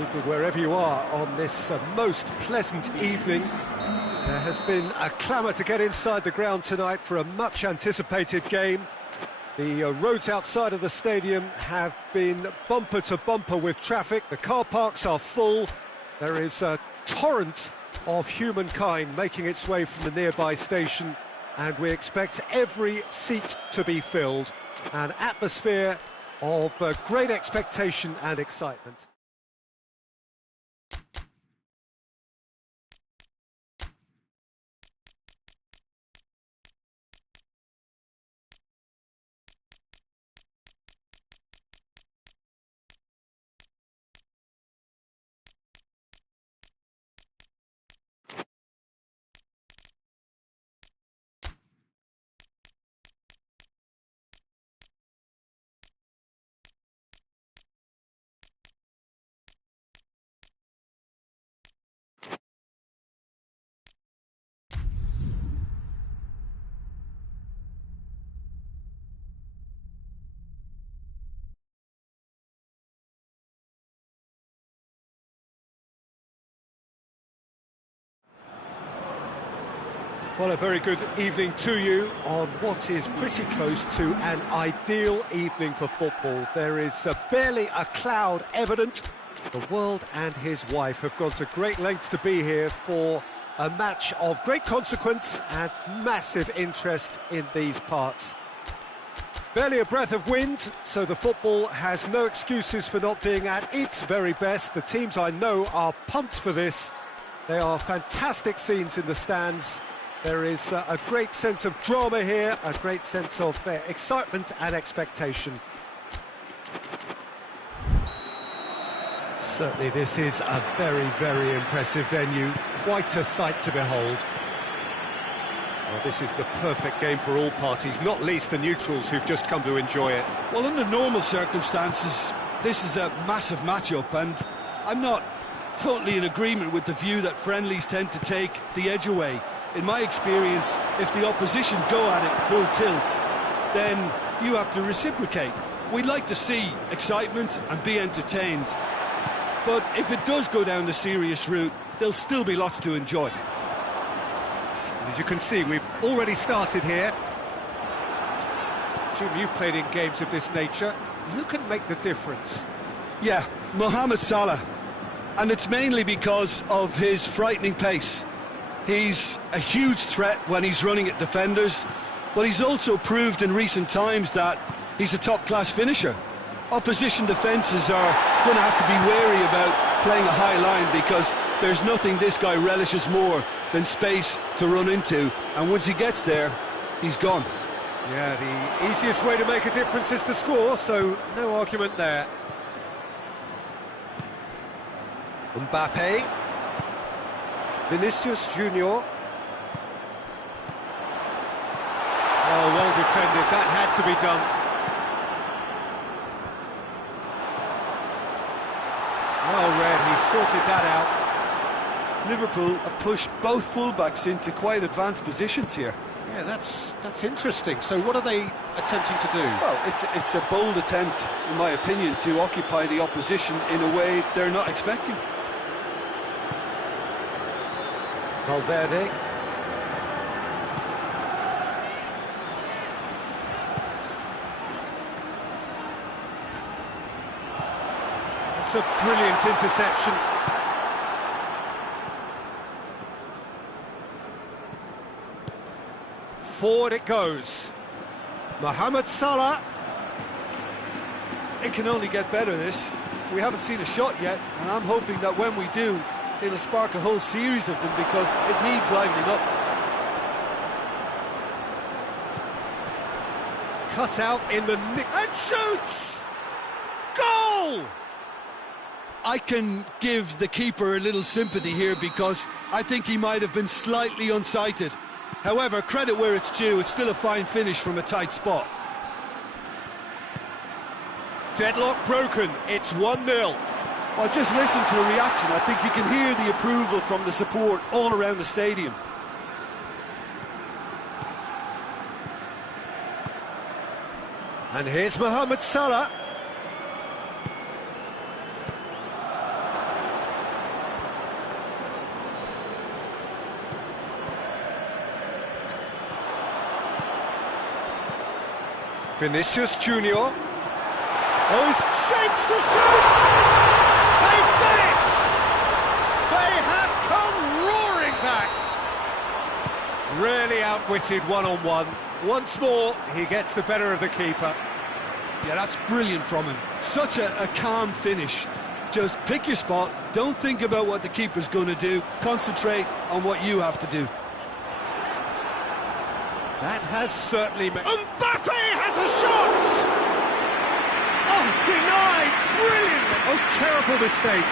Evening wherever you are on this most pleasant evening. There has been a clamour to get inside the ground tonight for a much anticipated game. The roads outside of the stadium have been bumper to bumper with traffic. The car parks are full. There is a torrent of humankind making its way from the nearby station, and we expect every seat to be filled. An atmosphere of great expectation and excitement. Well, a very good evening to you on what is pretty close to an ideal evening for football. There is barely a cloud evident. The world and his wife have gone to great lengths to be here for a match of great consequence and massive interest in these parts. Barely a breath of wind, so the football has no excuses for not being at its very best. The teams I know are pumped for this. There are fantastic scenes in the stands. There is a great sense of drama here, a great sense of excitement and expectation. Certainly this is a very, very impressive venue, quite a sight to behold. Well, this is the perfect game for all parties, not least the neutrals who've just come to enjoy it. Well, under normal circumstances, this is a massive matchup, and I'm not totally in agreement with the view that friendlies tend to take the edge away. In my experience, if the opposition go at it full tilt, then you have to reciprocate. We'd like to see excitement and be entertained, but if it does go down the serious route, there'll still be lots to enjoy. As you can see, we've already started here. Jim, you've played in games of this nature. Who can make the difference? Yeah, Mohamed Salah, and it's mainly because of his frightening pace. He's a huge threat when he's running at defenders, but he's also proved in recent times that he's a top-class finisher. Opposition defences are going to have to be wary about playing a high line, because there's nothing this guy relishes more than space to run into, and once he gets there, he's gone. Yeah, the easiest way to make a difference is to score, so no argument there. Mbappe. Vinicius Junior. Oh, well defended, that had to be done. Well read, he sorted that out. Liverpool have pushed both fullbacks into quite advanced positions here. Yeah, that's interesting. So what are they attempting to do? Well, it's a bold attempt, in my opinion, to occupy the opposition in a way they're not expecting. Valverde. That's a brilliant interception. Forward it goes. Mohamed Salah. It can only get better, this. We haven't seen a shot yet, and I'm hoping that when we do, it'll spark a whole series of them, because it needs livening up. Cut out in the nick and shoots! Goal! I can give the keeper a little sympathy here, because I think he might have been slightly unsighted. However, credit where it's due, it's still a fine finish from a tight spot. Deadlock broken, it's 1-0. Well, just listen to the reaction. I think you can hear the approval from the support all around the stadium. And here's Mohamed Salah. Vinicius Junior. Oh, he's shapes to shoot! They've done it! They have come roaring back! Really outwitted one-on-one. Once more, he gets the better of the keeper. Yeah, that's brilliant from him. Such a calm finish. Just pick your spot, don't think about what the keeper's going to do, concentrate on what you have to do. That has certainly made... Mbappe has a shot! Oh, denied! Brilliant! Oh, terrible mistake.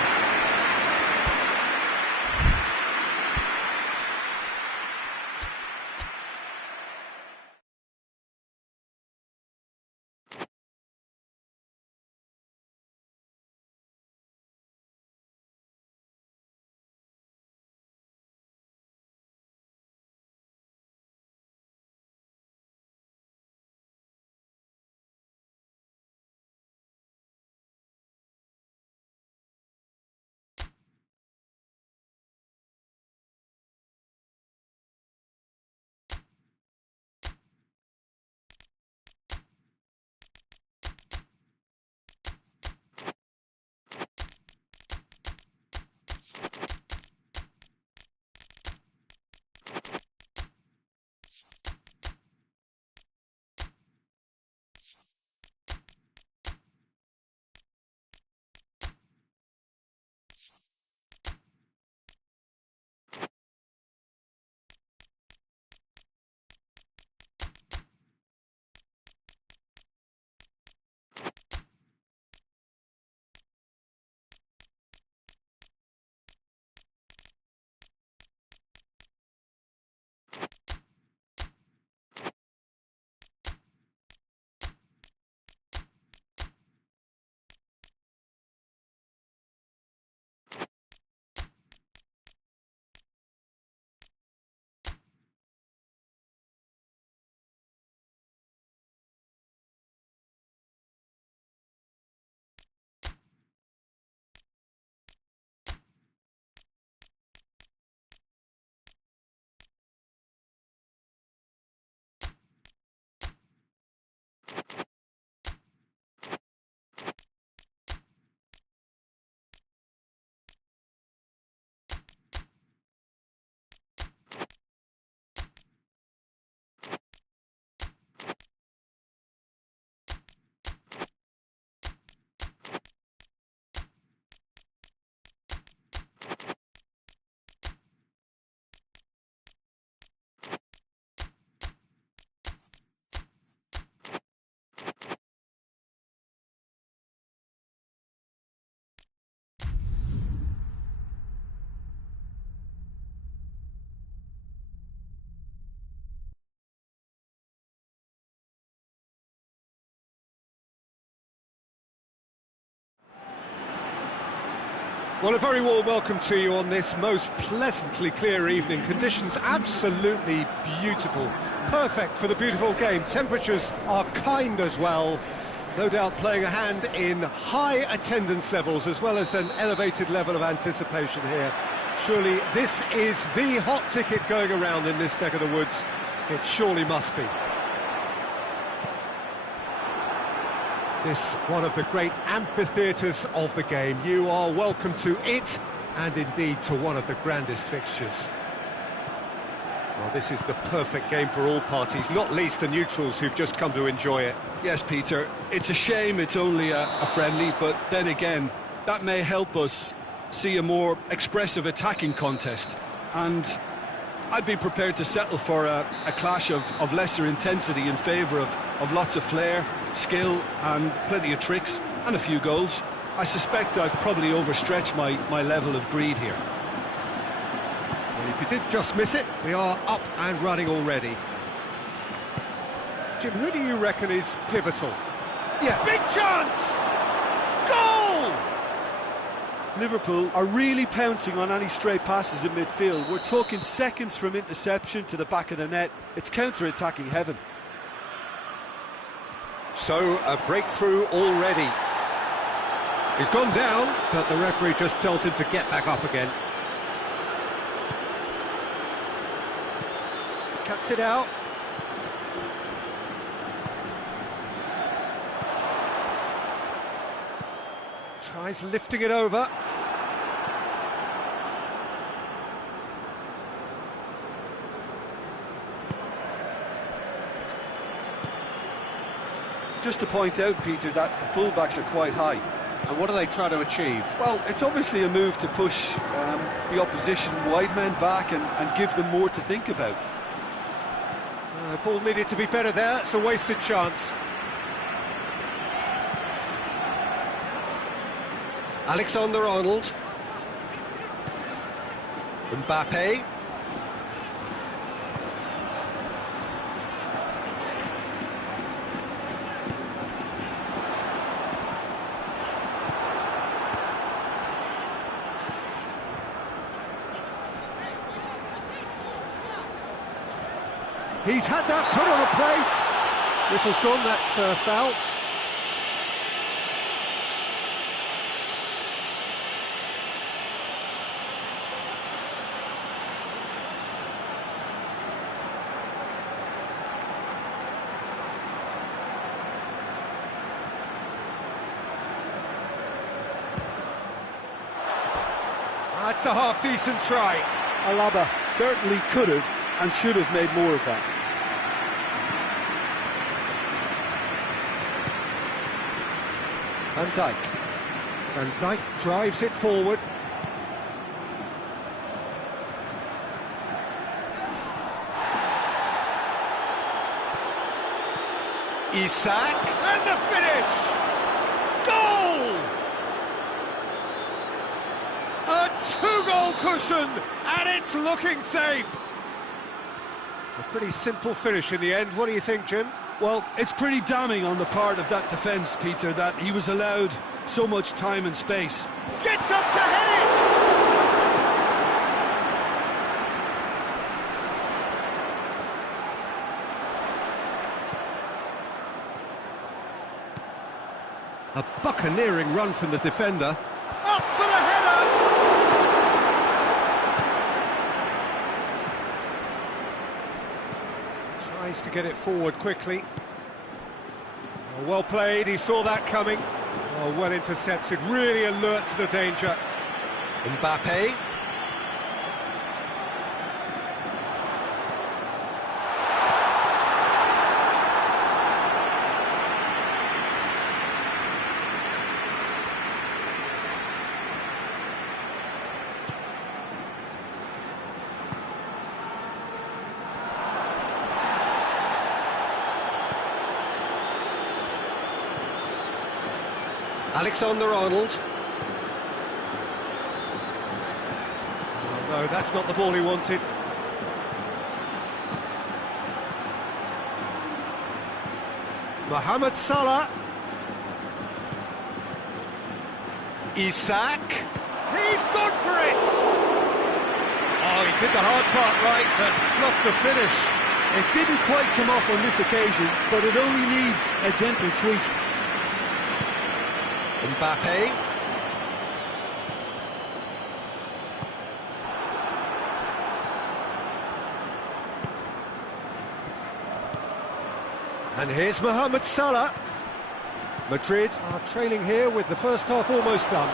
Well, a very warm welcome to you on this most pleasantly clear evening. Conditions absolutely beautiful. Perfect for the beautiful game. Temperatures are kind as well. No doubt playing a hand in high attendance levels as well as an elevated level of anticipation here. Surely this is the hot ticket going around in this neck of the woods. It surely must be. This one of the great amphitheatres of the game. You are welcome to it, and indeed to one of the grandest fixtures. Well, this is the perfect game for all parties, not least the neutrals who've just come to enjoy it. Yes, Peter, it's a shame it's only a friendly, but then again, that may help us see a more expressive attacking contest. And I'd be prepared to settle for a clash of lesser intensity in favour of lots of flair, skill and plenty of tricks and a few goals. I suspect I've probably overstretched my level of greed here. Well, if you did just miss it, we are up and running already. Jim, who do you reckon is pivotal? Yeah. Big chance! Goal! Liverpool are really pouncing on any stray passes in midfield. We're talking seconds from interception to the back of the net. It's counter-attacking heaven. So, a breakthrough already. He's gone down, but the referee just tells him to get back up again. Cuts it out. Tries lifting it over. Just to point out, Peter, that the fullbacks are quite high. And what are they trying to achieve? Well, it's obviously a move to push the opposition wide men back and give them more to think about. Ball needed to be better there, it's a wasted chance. Alexander-Arnold. Mbappe. He's had that put on a plate. Whistle's gone, that's foul. That's a half-decent try. Alaba certainly could have and should have made more of that. Van Dijk. Van Dijk drives it forward. Isak, and the finish! Goal! A two-goal cushion, and it's looking safe. A pretty simple finish in the end. What do you think, Jim? Well, it's pretty damning on the part of that defence, Peter, that he was allowed so much time and space. Gets up to head it! A buccaneering run from the defender. Up for the header! Tries to get it forward quickly. Oh, well played, he saw that coming. Oh, well intercepted, really alert to the danger. Mbappe. Alexander-Arnold. Oh, no, that's not the ball he wanted. Mohamed Salah. Isak. He's gone for it! Oh, he did the hard part right, but fluffed the finish. It didn't quite come off on this occasion, but it only needs a gentle tweak. Mbappe. And here's Mohamed Salah. Madrid are trailing here with the first half almost done.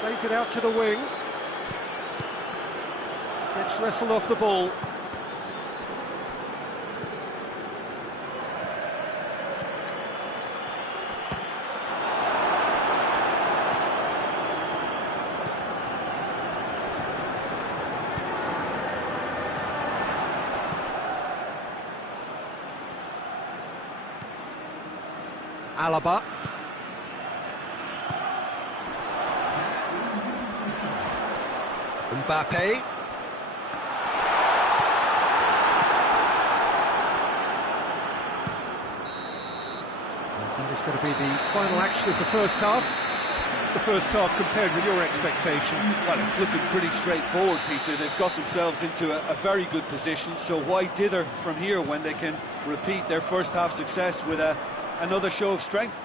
Plays it out to the wing. Gets wrestled off the ball. Alaba. Mbappe. That is going to be the final action of the first half. It's the first half compared with your expectation. Well, it's looking pretty straightforward, Peter. They've got themselves into a very good position, so why dither from here when they can repeat their first half success with another show of strength?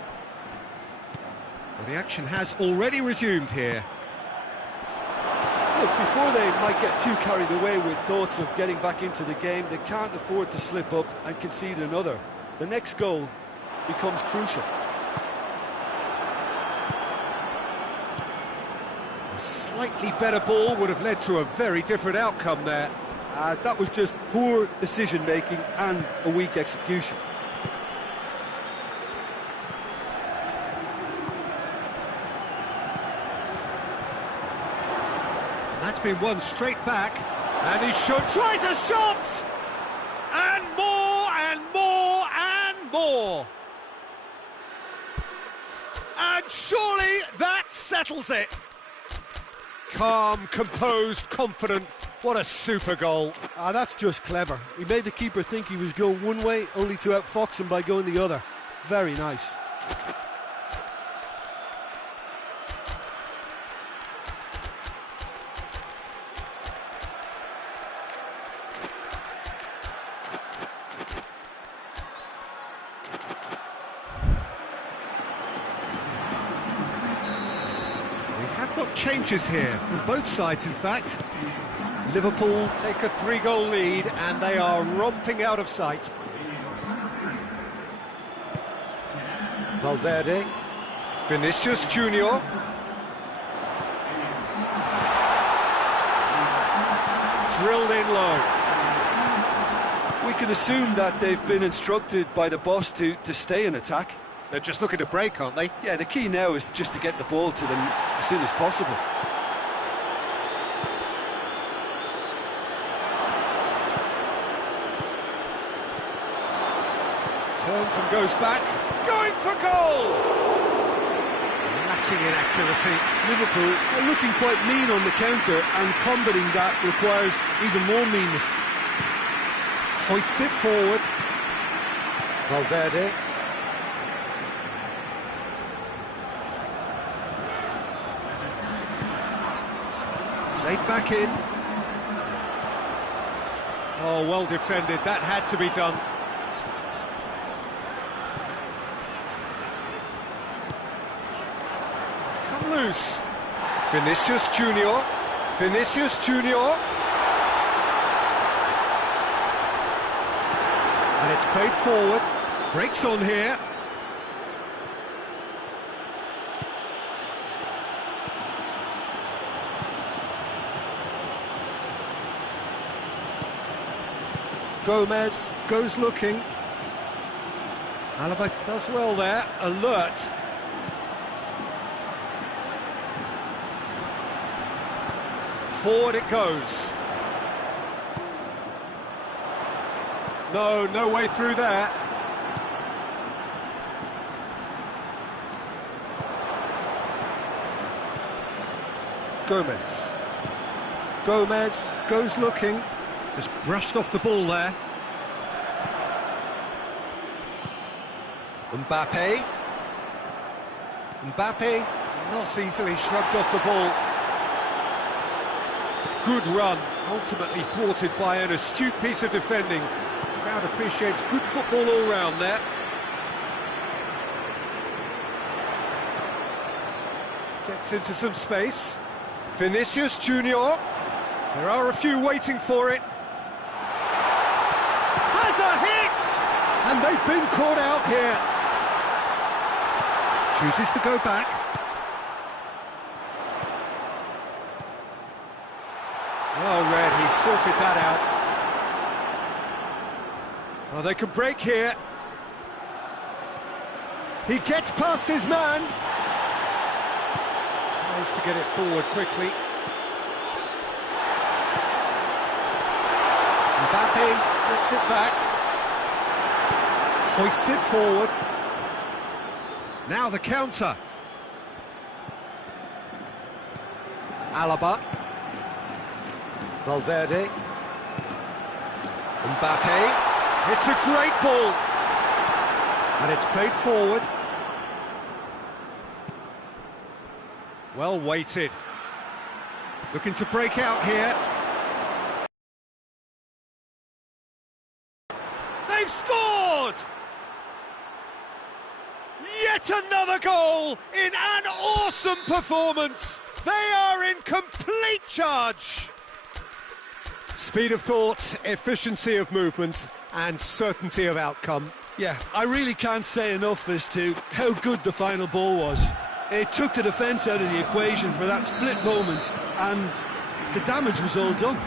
Well, the action has already resumed here. Look, before they might get too carried away with thoughts of getting back into the game, they can't afford to slip up and concede another. The next goal becomes crucial. A slightly better ball would have led to a very different outcome there. That was just poor decision-making and a weak execution. That's been won straight back, and he tries a shot! And more, and more, and more! And surely that settles it! Calm, composed, confident, what a super goal. That's just clever. He made the keeper think he was going one way, only to outfox him by going the other. Very nice. Changes here from both sides, in fact. Liverpool take a 3-goal lead and they are romping out of sight. Valverde, Vinicius Junior. Drilled in low. We can assume that they've been instructed by the boss to stay in attack. They're just looking to break, aren't they? Yeah, the key now is just to get the ball to them as soon as possible. Turns and goes back, going for goal! Lacking in accuracy. Liverpool are looking quite mean on the counter, and combating that requires even more meanness. Hoists it forward. Valverde. Played back in. Oh, well defended. That had to be done. It's come loose. Vinicius Junior. Vinicius Junior. And it's played forward. Breaks on here. Gomez goes looking. Alaba does well there, alert. Forward it goes. No way through there. Gomez. Gomez goes looking. Just brushed off the ball there. Mbappe. Mbappe not easily shrugged off the ball. Good run, ultimately thwarted by an astute piece of defending. The crowd appreciates good football all round there. Gets into some space. Vinicius Junior. There are a few waiting for it. Has a hit! And they've been caught out here. Chooses to go back. Well read, he sorted that out. Oh, they can break here. He gets past his man. Tries to get it forward quickly. Mbappe gets it back. Hoists it forward. Now the counter. Alaba. Valverde. Mbappe. It's a great ball. And it's played forward. Well weighted. Looking to break out here. They've scored! Yet another goal in an awesome performance They are in complete charge! Speed of thought, efficiency of movement, and certainty of outcome. Yeah, I really can't say enough as to how good the final ball was. It took the defence out of the equation for that split moment, and the damage was all done.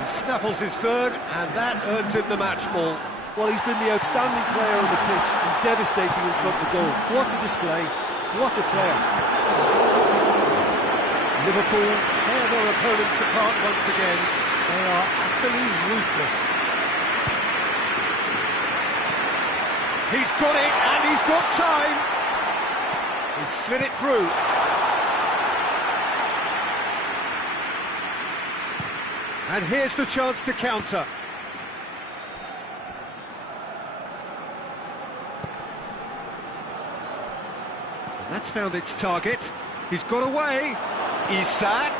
He snaffles his third, and that earns him the match ball. Well, he's been the outstanding player on the pitch and devastating in front of goal. What a display, what a player. Liverpool tear their opponents apart once again. They are utterly ruthless. He's got it, and he's got time. He's slid it through. And here's the chance to counter. And that's found its target. He's got away. Isak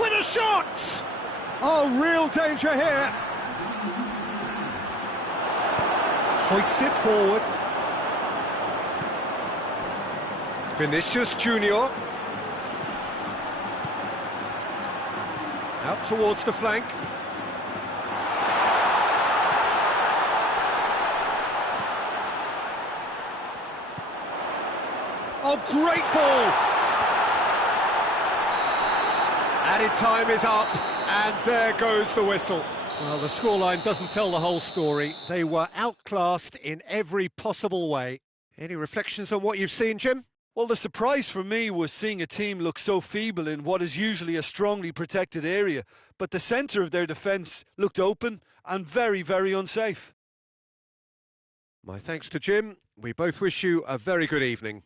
with a shot! Oh, real danger here. Hoists it forward. Vinicius Junior. Out towards the flank. Oh, great ball! Added time is up, and there goes the whistle. Well, the scoreline doesn't tell the whole story. They were outclassed in every possible way. Any reflections on what you've seen, Jim? Well, the surprise for me was seeing a team look so feeble in what is usually a strongly protected area, but the centre of their defence looked open and very, very unsafe. My thanks to Jim. We both wish you a very good evening.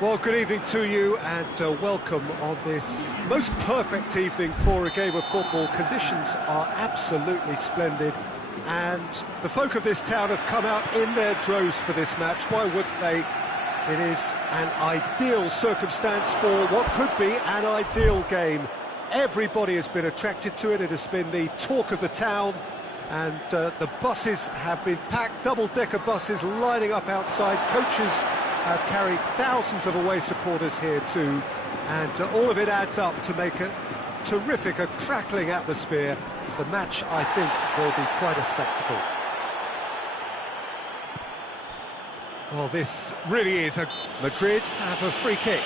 Well, good evening to you and welcome on this most perfect evening for a game of football. Conditions are absolutely splendid and the folk of this town have come out in their droves for this match. Why wouldn't they? It is an ideal circumstance for what could be an ideal game. Everybody has been attracted to it. It has been the talk of the town and the buses have been packed, double-decker buses lining up outside. Coaches have carried thousands of away supporters here too, and all of it adds up to make a terrific, a crackling atmosphere. The match, I think, will be quite a spectacle. Well, this really is a... Madrid have a free kick.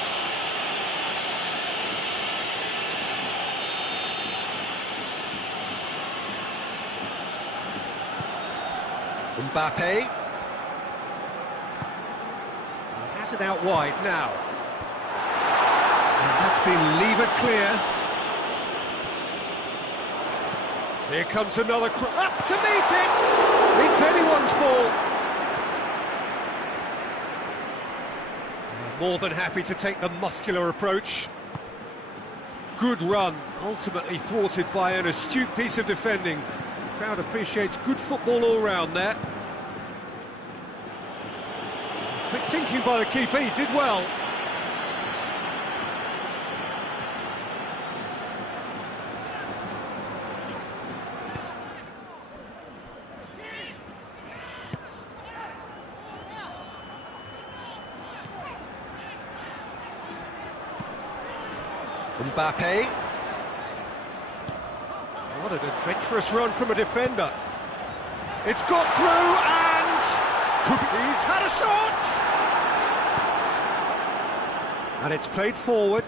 Mbappe. Has it out wide now. And that's been levered clear. Here comes another up to meet it! It's anyone's ball. More than happy to take the muscular approach. Good run, ultimately thwarted by an astute piece of defending. Crowd appreciates good football all round there. Quick thinking by the keeper, he did well. Mbappe. What an adventurous run from a defender. It's got through and he's had a shot! And it's played forward.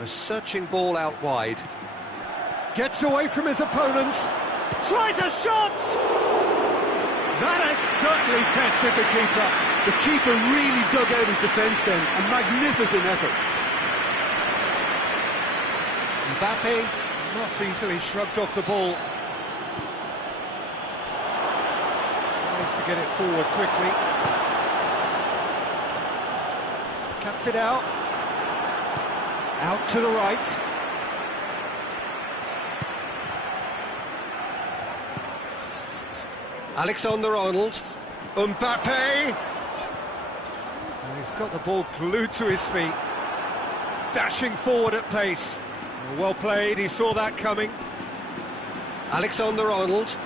A searching ball out wide. Gets away from his opponents. Tries a shot! That has certainly tested the keeper. The keeper really dug out his defence then. A magnificent effort. Mbappe not easily shrugged off the ball. Tries to get it forward quickly. Cuts it out. Out to the right. Alexander-Arnold. Mbappe! He's got the ball glued to his feet. Dashing forward at pace. Well played, he saw that coming. Alexander-Arnold.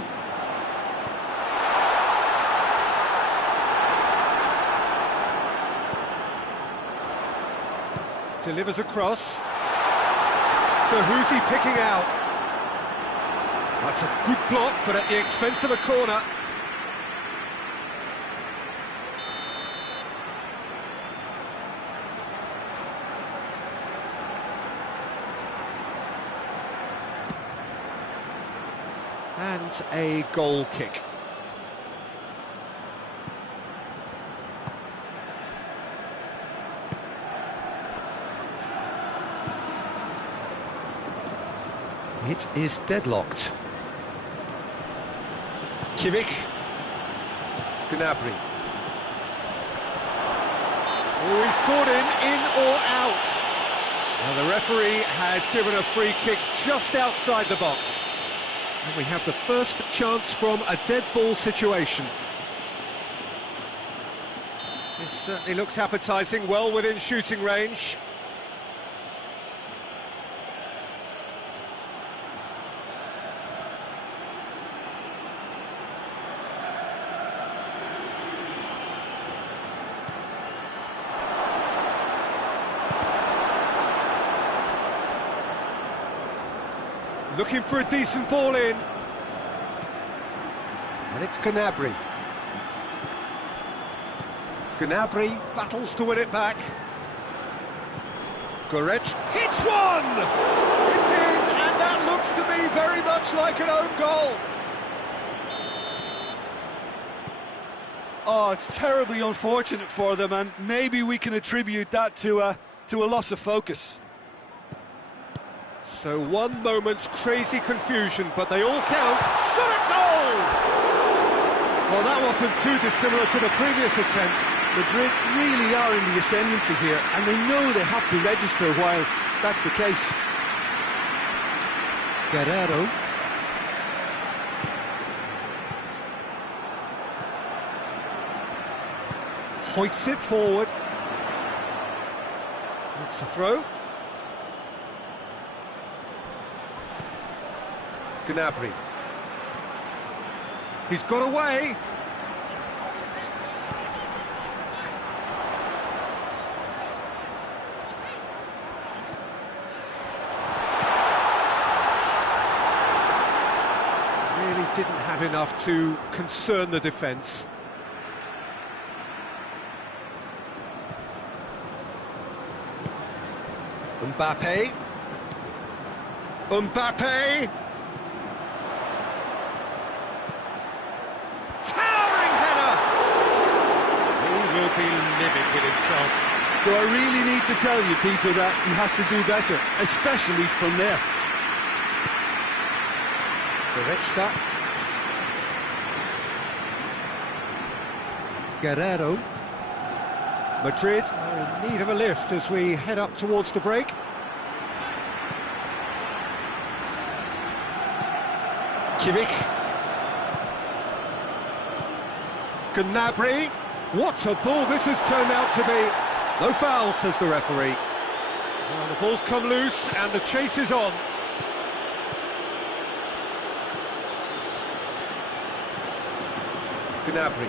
Delivers across. So who's he picking out? That's a good block, but at the expense of a corner. And a goal kick. It is deadlocked. Kimmich. Gnabry. Oh, he's caught him in or out. Now the referee has given a free kick just outside the box. And we have the first chance from a dead ball situation. This certainly looks appetising, well within shooting range. Looking for a decent ball in. And it's Gnabry. Gnabry battles to win it back. Goretzka hits one! It's in, and that looks to me very much like an own goal. Oh, it's terribly unfortunate for them, and maybe we can attribute that to a loss of focus. So one moment's crazy confusion, but they all count. Shot at goal! Well, that wasn't too dissimilar to the previous attempt. Madrid really are in the ascendancy here, and they know they have to register while that's the case. Guerrero. Hoists it forward. It's a throw. Gnabry. He's got away. Really didn't have enough to concern the defence. Mbappe. Mbappe. Be livid with himself. Do I really need to tell you, Peter, that he has to do better, especially from there? Goretzka. Guerrero. Madrid are in need of a lift as we head up towards the break. Kimmich. Gnabry. What a ball this has turned out to be. No foul, says the referee. Well, the ball's come loose and the chase is on. Gnabry.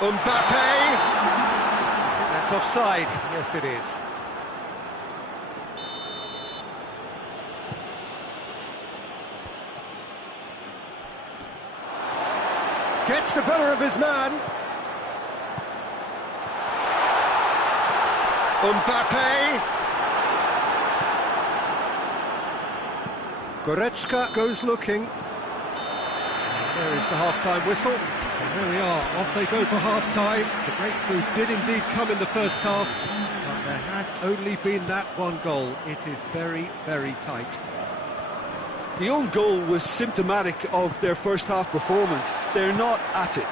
Mbappe. That's offside. Yes, it is. Gets the better of his man. Mbappe. Goretzka goes looking. There is the half-time whistle. And there we are, off they go for half-time. The breakthrough did indeed come in the first half, but there has only been that one goal. It is very, very tight. The own goal was symptomatic of their first half performance. They're not at it.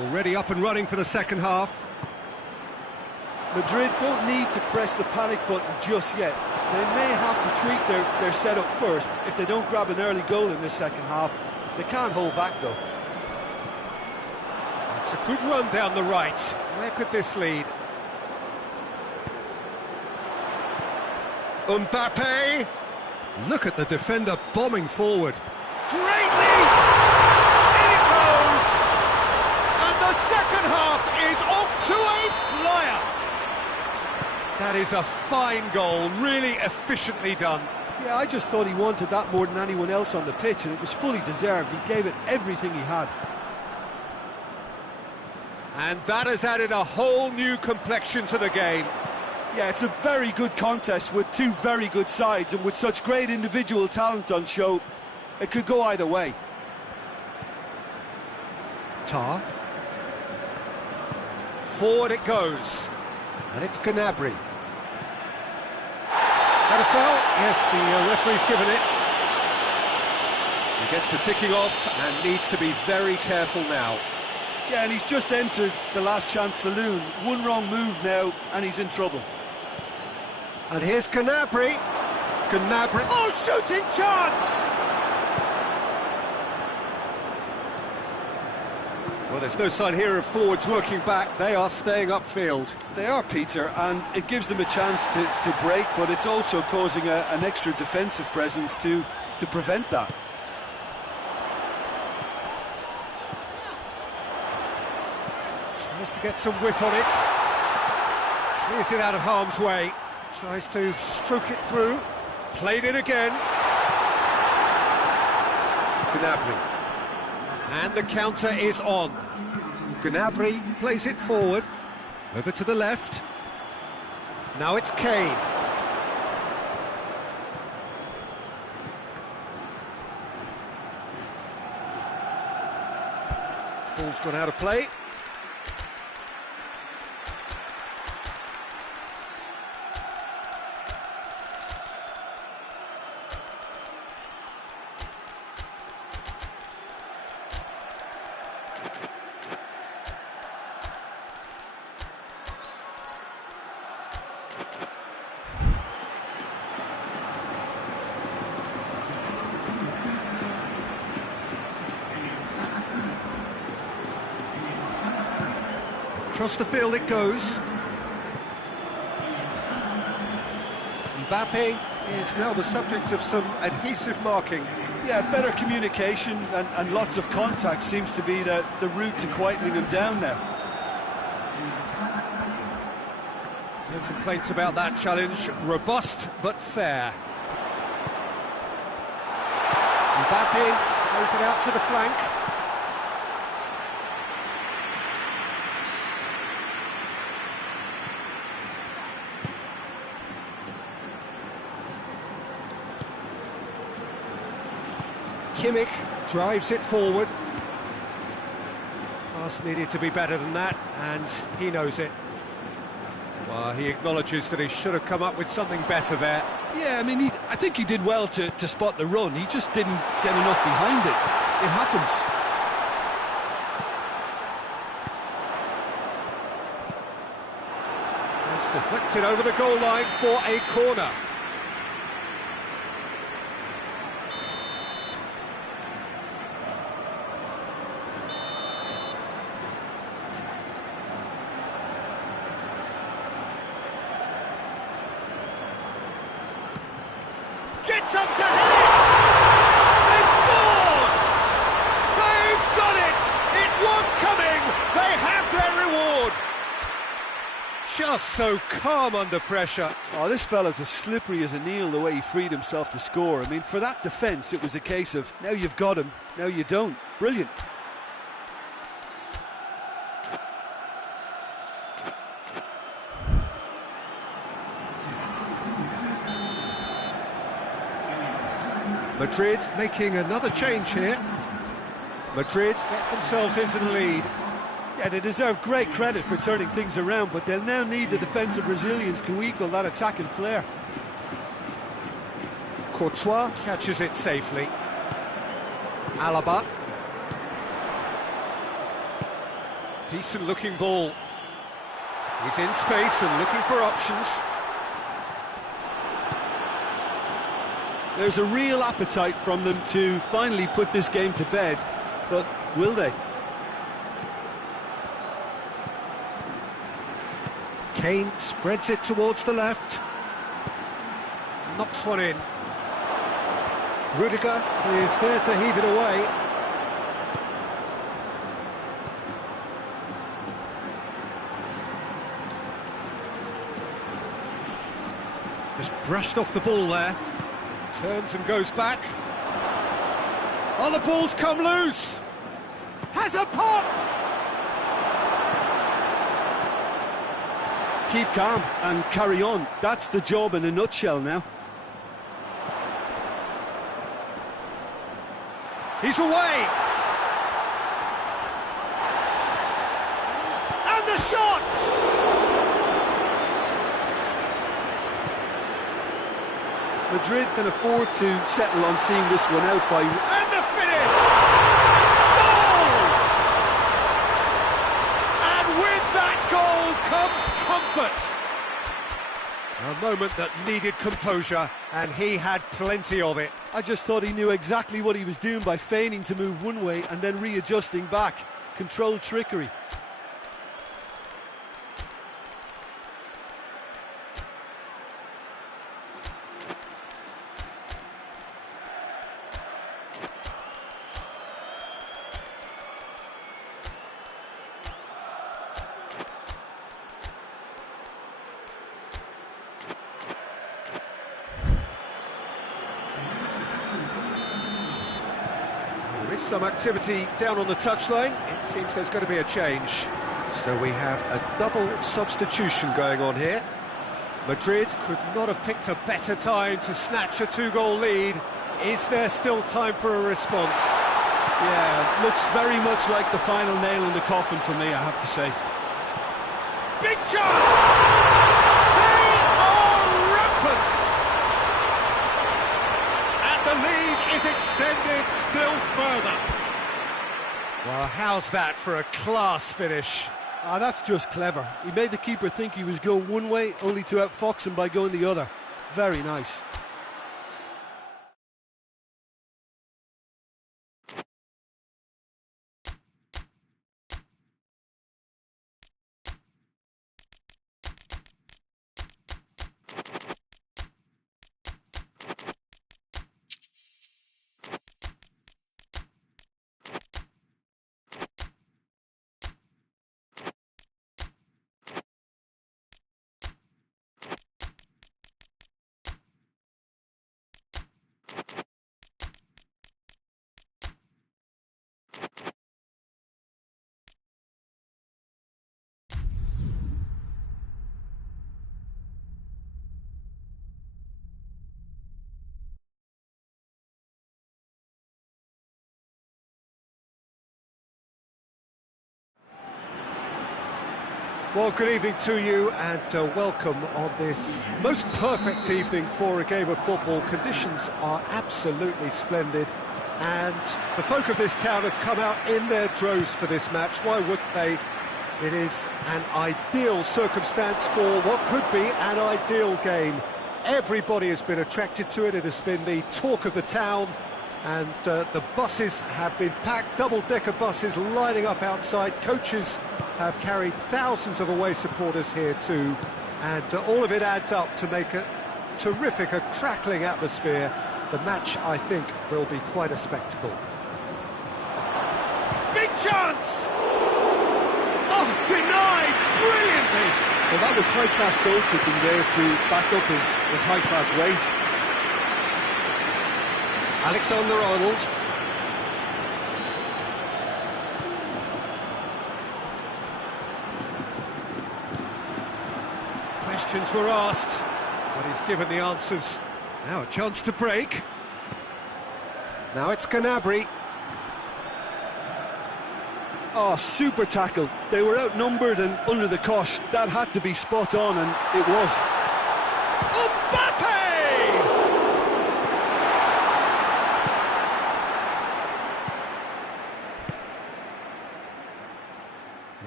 Already up and running for the second half. Madrid don't need to press the panic button just yet. They may have to tweak their setup first if they don't grab an early goal in this second half. They can't hold back though. It's a good run down the right. Where could this lead? Mbappe. Look at the defender bombing forward. Great lead! In it goes! And the The second half is off to a flyer. That is a fine goal, really efficiently done. Yeah, I just thought he wanted that more than anyone else on the pitch, and it was fully deserved. He gave it everything he had. And that has added a whole new complexion to the game. Yeah, it's a very good contest with two very good sides, and with such great individual talent on show, it could go either way. Tar. Forward it goes. And it's Gnabry. That a foul? Yes, the referee's given it. He gets the ticking off and needs to be very careful now. Yeah, and he's just entered the last chance saloon. One wrong move now, and he's in trouble. And here's Gnabry. Gnabry. Oh, shooting chance! Well, there's no sign here of forwards working back. They are staying upfield. They are, Peter, and it gives them a chance to break, but it's also causing an extra defensive presence to prevent that. Tries to get some whip on it. Clears it out of harm's way. Tries to stroke it through. Played it again. Gnabry. And the counter is on. Gnabry plays it forward. Over to the left. Now it's Kane. Ball's gone out of play. Across the field it goes. Mbappe is now the subject of some adhesive marking. Yeah, better communication and lots of contact seems to be the route to quietening him down now. No complaints about that challenge. Robust but fair. Mbappe plays it out to the flank. Kimmich drives it forward. Pass needed to be better than that, and he knows it. Well, he acknowledges that he should have come up with something better there. Yeah, I mean, I think he did well to spot the run. He just didn't get enough behind it. It happens. Just deflected over the goal line for a corner. Gets up to head it! They've scored! They've done it! It was coming! They have their reward! Just so calm under pressure. Oh, this fella's as slippery as an eel, the way he freed himself to score. I mean, for that defence, it was a case of, now you've got him, now you don't. Brilliant. Madrid making another change here. Madrid get themselves into the lead. Yeah, they deserve great credit for turning things around, but they'll now need the defensive resilience to equal that attacking flair. Courtois catches it safely. Alaba. Decent looking ball. He's in space and looking for options. There's a real appetite from them to finally put this game to bed, but will they? Kane spreads it towards the left. Knocks one in. Rudiger is there to heave it away. Just brushed off the ball there. Turns and goes back. Oh, the ball's come loose. Has a pop! Keep calm and carry on. That's the job in a nutshell now. He's away! And the shot! Madrid can afford to settle on seeing this one out by... And the finish! Goal! And with that goal comes comfort. A moment that needed composure, and he had plenty of it. I just thought he knew exactly what he was doing by feigning to move one way and then readjusting back. Controlled trickery. There is some activity down on the touchline. It seems there's going to be a change. So we have a double substitution going on here. Madrid could not have picked a better time to snatch a two-goal lead. Is there still time for a response? Yeah, looks very much like the final nail in the coffin for me, I have to say. Big chance! They are rampant! And the lead is extended still further. Well, how's that for a class finish? Ah, that's just clever. He made the keeper think he was going one way, only to outfox him by going the other. Very nice. Well, good evening to you and welcome on this most perfect evening for a game of football. Conditions are absolutely splendid and the folk of this town have come out in their droves for this match. Why would they? It is an ideal circumstance for what could be an ideal game. Everybody has been attracted to it. It has been the talk of the town and the buses have been packed, double-decker buses lining up outside. Coaches have carried thousands of away supporters here too, and all of it adds up to make a terrific, a crackling atmosphere. The match, I think, will be quite a spectacle. Big chance! Oh, denied brilliantly! Well, that was high-class goalkeeping there to back up his high-class wage. Alexander-Arnold. Questions were asked, but he's given the answers. Now a chance to break. Now it's Gnabry. Oh, super tackle. They were outnumbered and under the cosh. That had to be spot on, and it was. Mbappe!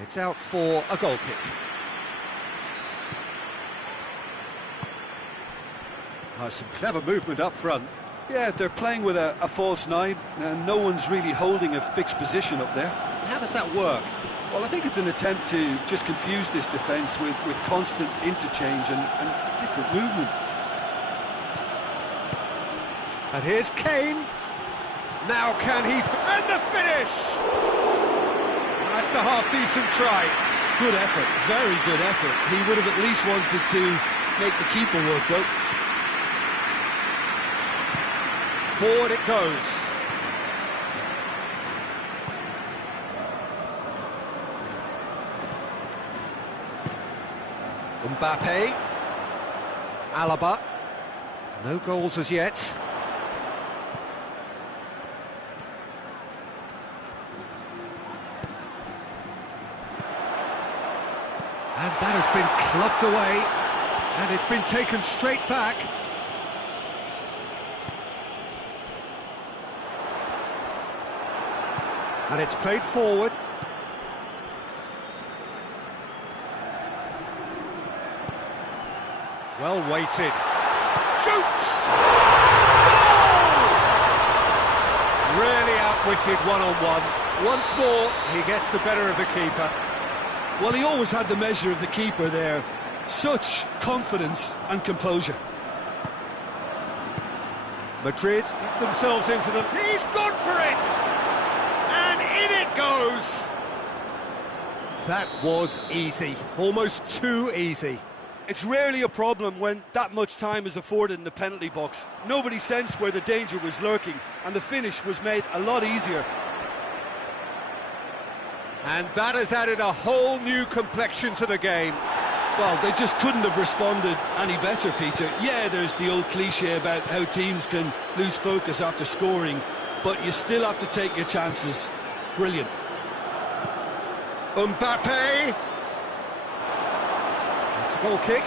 It's out for a goal kick. Oh, some clever movement up front. Yeah, they're playing with a false nine, and no one's really holding a fixed position up there. How does that work? Well, I think it's an attempt to just confuse this defence with constant interchange and different movement. And here's Kane. Now can he... And the finish! That's a half-decent try. Good effort, very good effort. He would have at least wanted to make the keeper work out. Forward it goes. Mbappe. Alaba. No goals as yet. And that has been clubbed away, and it's been taken straight back. And it's played forward. Well weighted. Shoots! Goal! Really outwitted one-on-one. Once more, he gets the better of the keeper. Well, he always had the measure of the keeper there. Such confidence and composure. Madrid get themselves into them. He's gone for it! And in it goes! That was easy. Almost too easy. It's rarely a problem when that much time is afforded in the penalty box. Nobody sensed where the danger was lurking, and the finish was made a lot easier. And that has added a whole new complexion to the game. Well, they just couldn't have responded any better, Peter. Yeah, there's the old cliche about how teams can lose focus after scoring, but you still have to take your chances. Brilliant. Mbappe. It's a goal kick.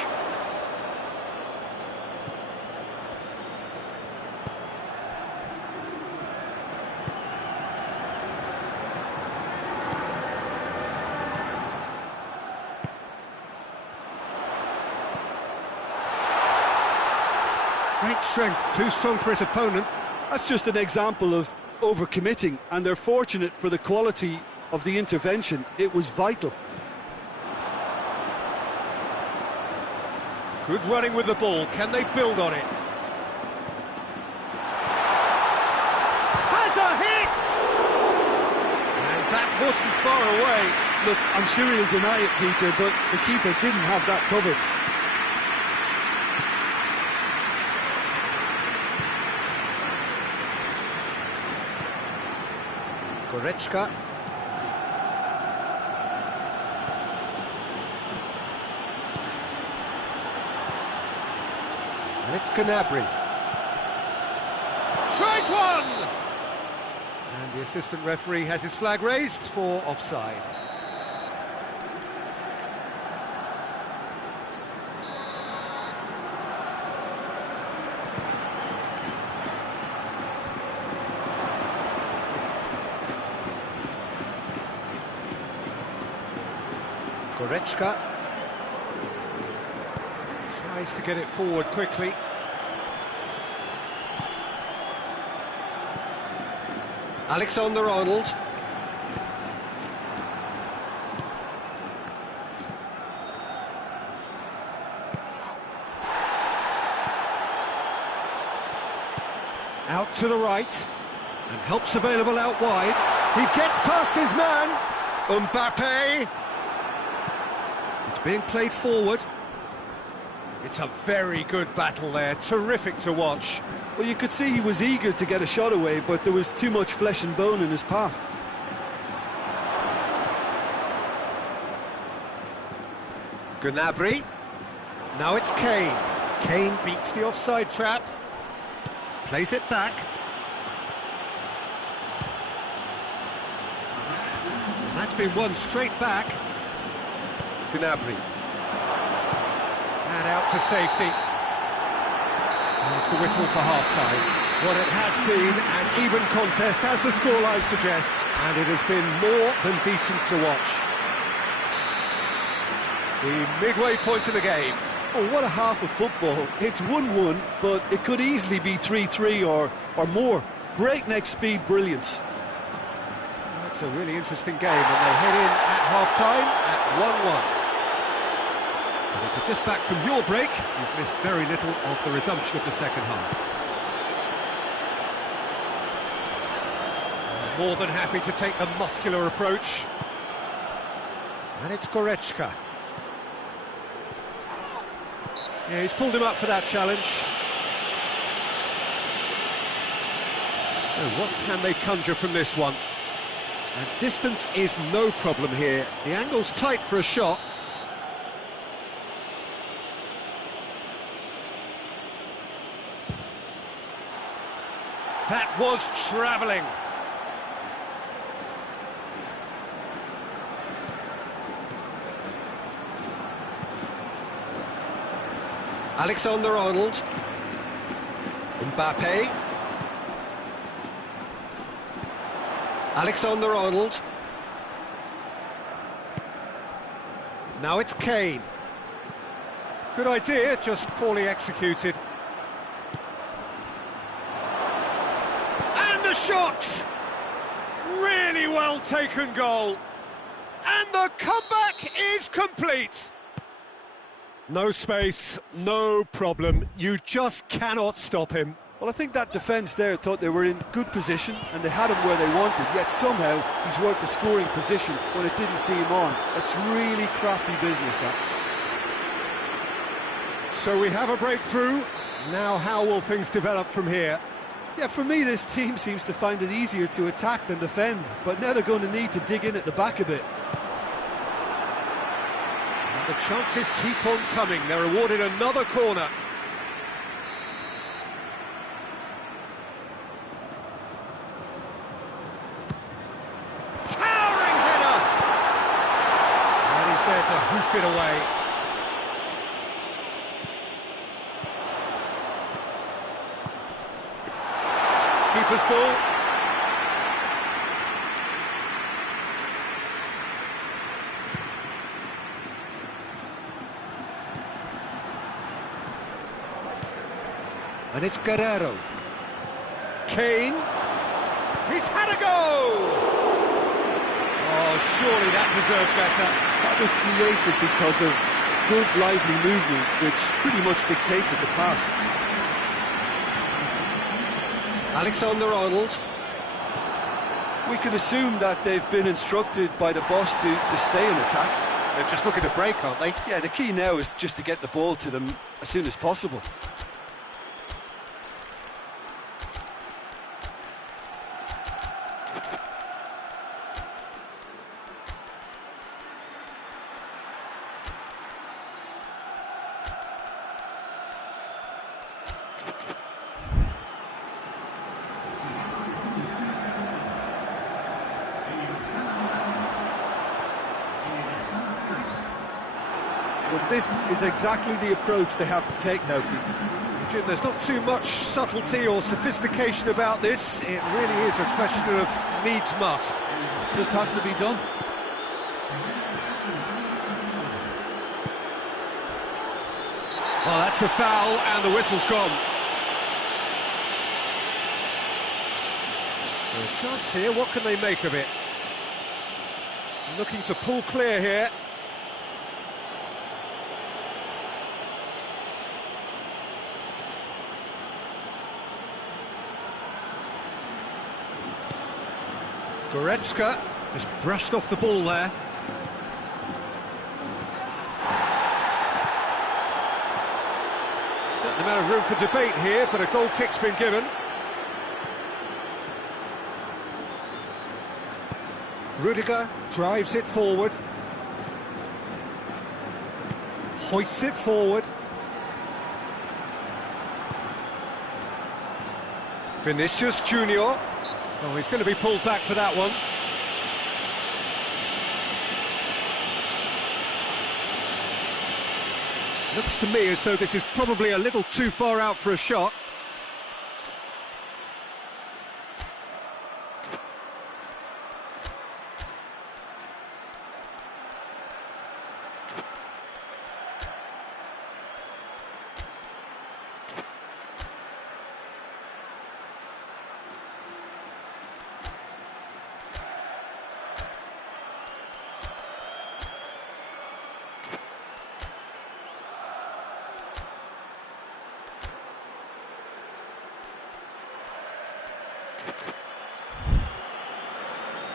Great strength, too strong for his opponent. That's just an example of overcommitting, and they're fortunate for the quality of the intervention. It was vital. Good running with the ball. Can they build on it? Has a hit! And that wasn't far away. Look, I'm sure he'll deny it, Peter, but the keeper didn't have that covered. Goretzka. And it's Gnabry. Tries one! And the assistant referee has his flag raised for offside. Goretzka tries to get it forward quickly. Alexander-Arnold. Out to the right, and help's available out wide. He gets past his man. Mbappe. It's being played forward. It's a very good battle there, terrific to watch. Well, you could see he was eager to get a shot away, but there was too much flesh and bone in his path. Gnabry. Now it's Kane. Kane beats the offside trap. Plays it back. And that's been won straight back. Gnabry. And out to safety. That's the whistle for half-time. Well, it has been an even contest, as the scoreline suggests, and it has been more than decent to watch. The midway point of the game. Oh, what a half of football. It's 1-1, but it could easily be 3-3 or more. Breakneck speed brilliance. That's a really interesting game, and they head in at half-time at 1-1. But if you're just back from your break, you've missed very little of the resumption of the second half. More than happy to take the muscular approach. And it's Goretzka. Yeah, he's pulled him up for that challenge. So what can they conjure from this one? And distance is no problem here. The angle's tight for a shot. That was travelling. Alexander-Arnold. Mbappe. Alexander-Arnold. Now it's Kane. Good idea, just poorly executed. And the shot! Really well taken goal. And the comeback is complete. No space, no problem. You just cannot stop him. Well, I think that defence there thought they were in good position and they had him where they wanted, yet somehow he's worked the scoring position when it didn't see him on. It's really crafty business, that. So we have a breakthrough. Now how will things develop from here? Yeah, for me this team seems to find it easier to attack than defend, but now they're going to need to dig in at the back a bit. And the chances keep on coming. They're awarded another corner. There to hoof it away. Keeper's ball. And it's Guerrero. Kane. He's had a go! Oh, surely that deserved better. That was created because of good, lively movement, which pretty much dictated the pass. Alexander-Arnold. We can assume that they've been instructed by the boss to stay in attack. They're just looking to break, aren't they? Yeah, the key now is just to get the ball to them as soon as possible. But this is exactly the approach they have to take now, Peter. Jim, there's not too much subtlety or sophistication about this. It really is a question of needs must. Just has to be done. Well, that's a foul, and the whistle's gone. So a chance here, what can they make of it? Looking to pull clear here. Goretzka just brushed off the ball there. Certain amount of room for debate here, but a goal kick's been given. Rudiger drives it forward. Hoists it forward. Vinicius Junior. Oh, he's going to be pulled back for that one. Looks to me as though this is probably a little too far out for a shot.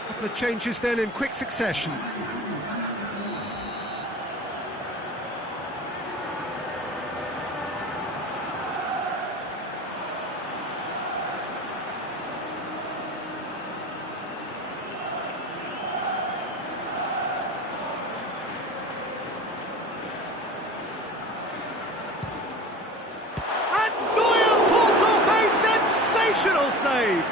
Couple of changes then in quick succession. Sensational save!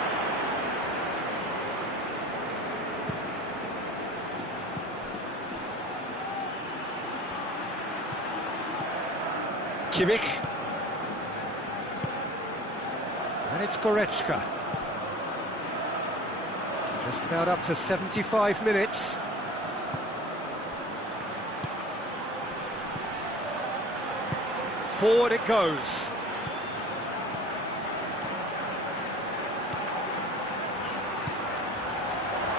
Kimmich. And it's Goretzka. Just about up to 75 minutes. Forward it goes.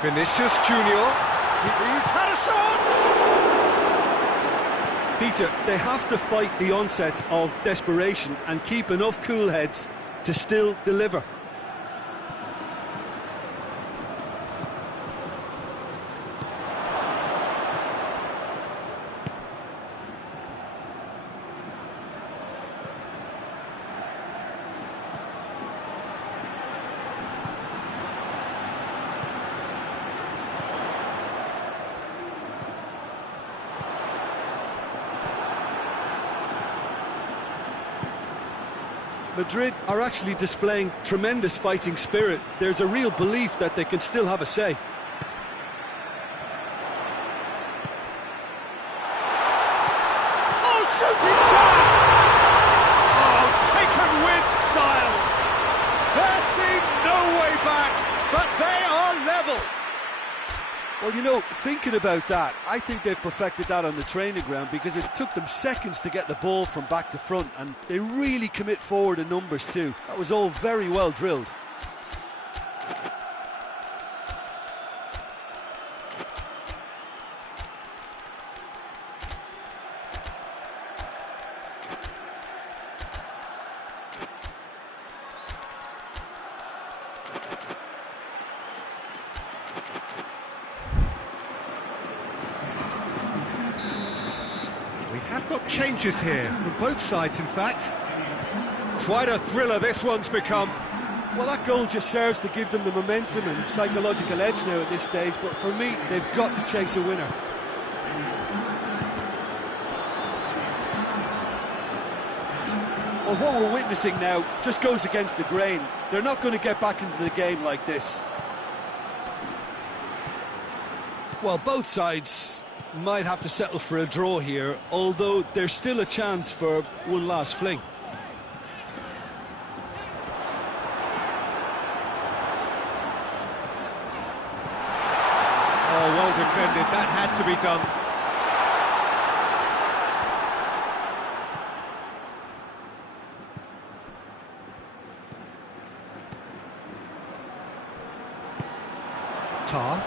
Vinicius Junior. He's had a shot! Peter, they have to fight the onset of desperation and keep enough cool heads to still deliver. Madrid are actually displaying tremendous fighting spirit. There's a real belief that they can still have a say. Oh, shooting chance! Oh, taken with style. There seemed no way back, but they are level. Well, you know, thinking about that, I think they've perfected that on the training ground because it took them seconds to get the ball from back to front, and they really commit forward in numbers too. That was all very well drilled. Have got changes here from both sides, in fact. Quite a thriller this one's become. Well, that goal just serves to give them the momentum and psychological edge now at this stage, but for me, they've got to chase a winner. Well, what we're witnessing now just goes against the grain. They're not going to get back into the game like this. Well, both sides might have to settle for a draw here, although there's still a chance for one last fling. Oh, well defended, that had to be done. Tar.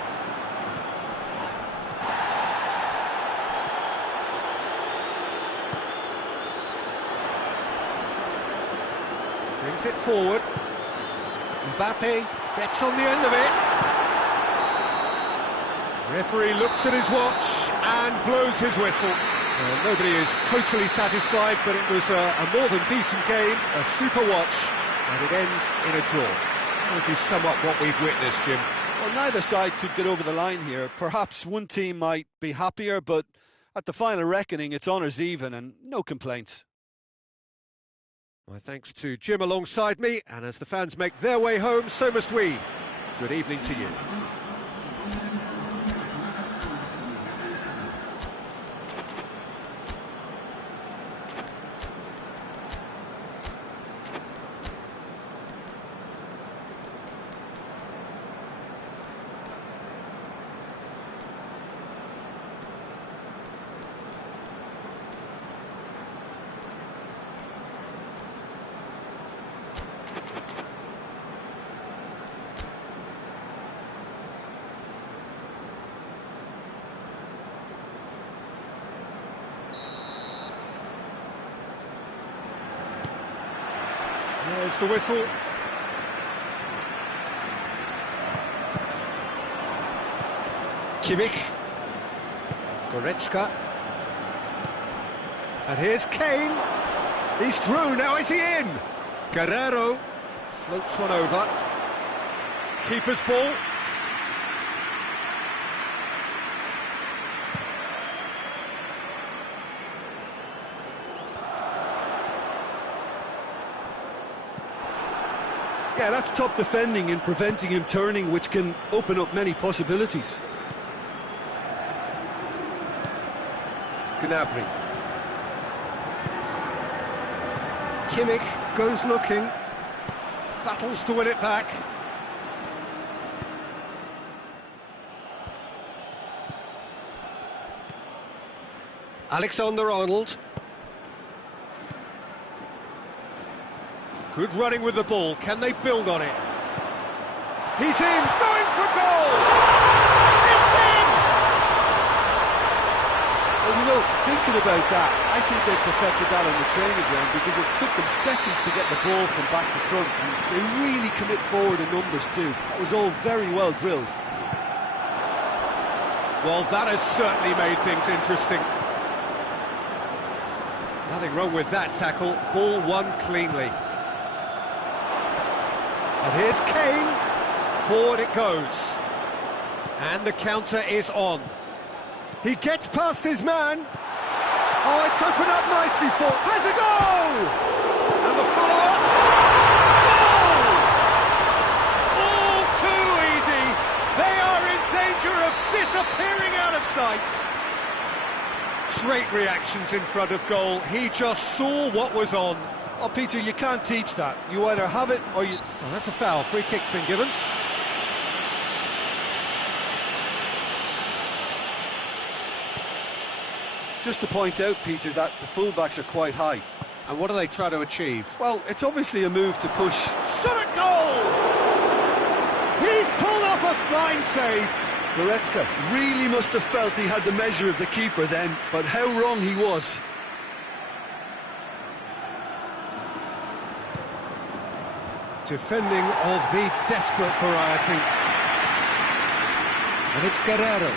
Brings it forward. Mbappe gets on the end of it. Referee looks at his watch and blows his whistle. Well, nobody is totally satisfied, but it was a more than decent game, a super watch, and it ends in a draw. How would you sum up what we've witnessed, Jim? Well, neither side could get over the line here. Perhaps one team might be happier, but at the final reckoning, it's honours even and no complaints. My thanks to Jim alongside me, and as the fans make their way home, so must we. Good evening to you. There's the whistle. Kimmich. Goretzka. And here's Kane. He's through, now is he in? Guerrero floats one over. Keeper's ball. Yeah, that's top defending and preventing him turning, which can open up many possibilities. Gnabry. Kimmich goes looking, battles to win it back. Alexander-Arnold. Good running with the ball. Can they build on it? He's in, going for goal! It's in! Well, you know, thinking about that, I think they perfected that on the training ground because it took them seconds to get the ball from back to front, and they really commit forward in numbers too. That was all very well drilled. Well, that has certainly made things interesting. Nothing wrong with that tackle. Ball won cleanly. And here's Kane. Forward it goes. And the counter is on. He gets past his man. Oh, it's opened up nicely for... Has a goal! And the follow-up. Goal! All too easy. They are in danger of disappearing out of sight. Great reactions in front of goal. He just saw what was on. Oh, Peter, you can't teach that. You either have it or you... Oh, that's a foul. Free kick's been given. Just to point out, Peter, that the fullbacks are quite high. And what do they try to achieve? Well, it's obviously a move to push. Shot at goal! He's pulled off a fine save. Goretzka really must have felt he had the measure of the keeper then, but how wrong he was. Defending of the desperate variety. And it's Guerrero.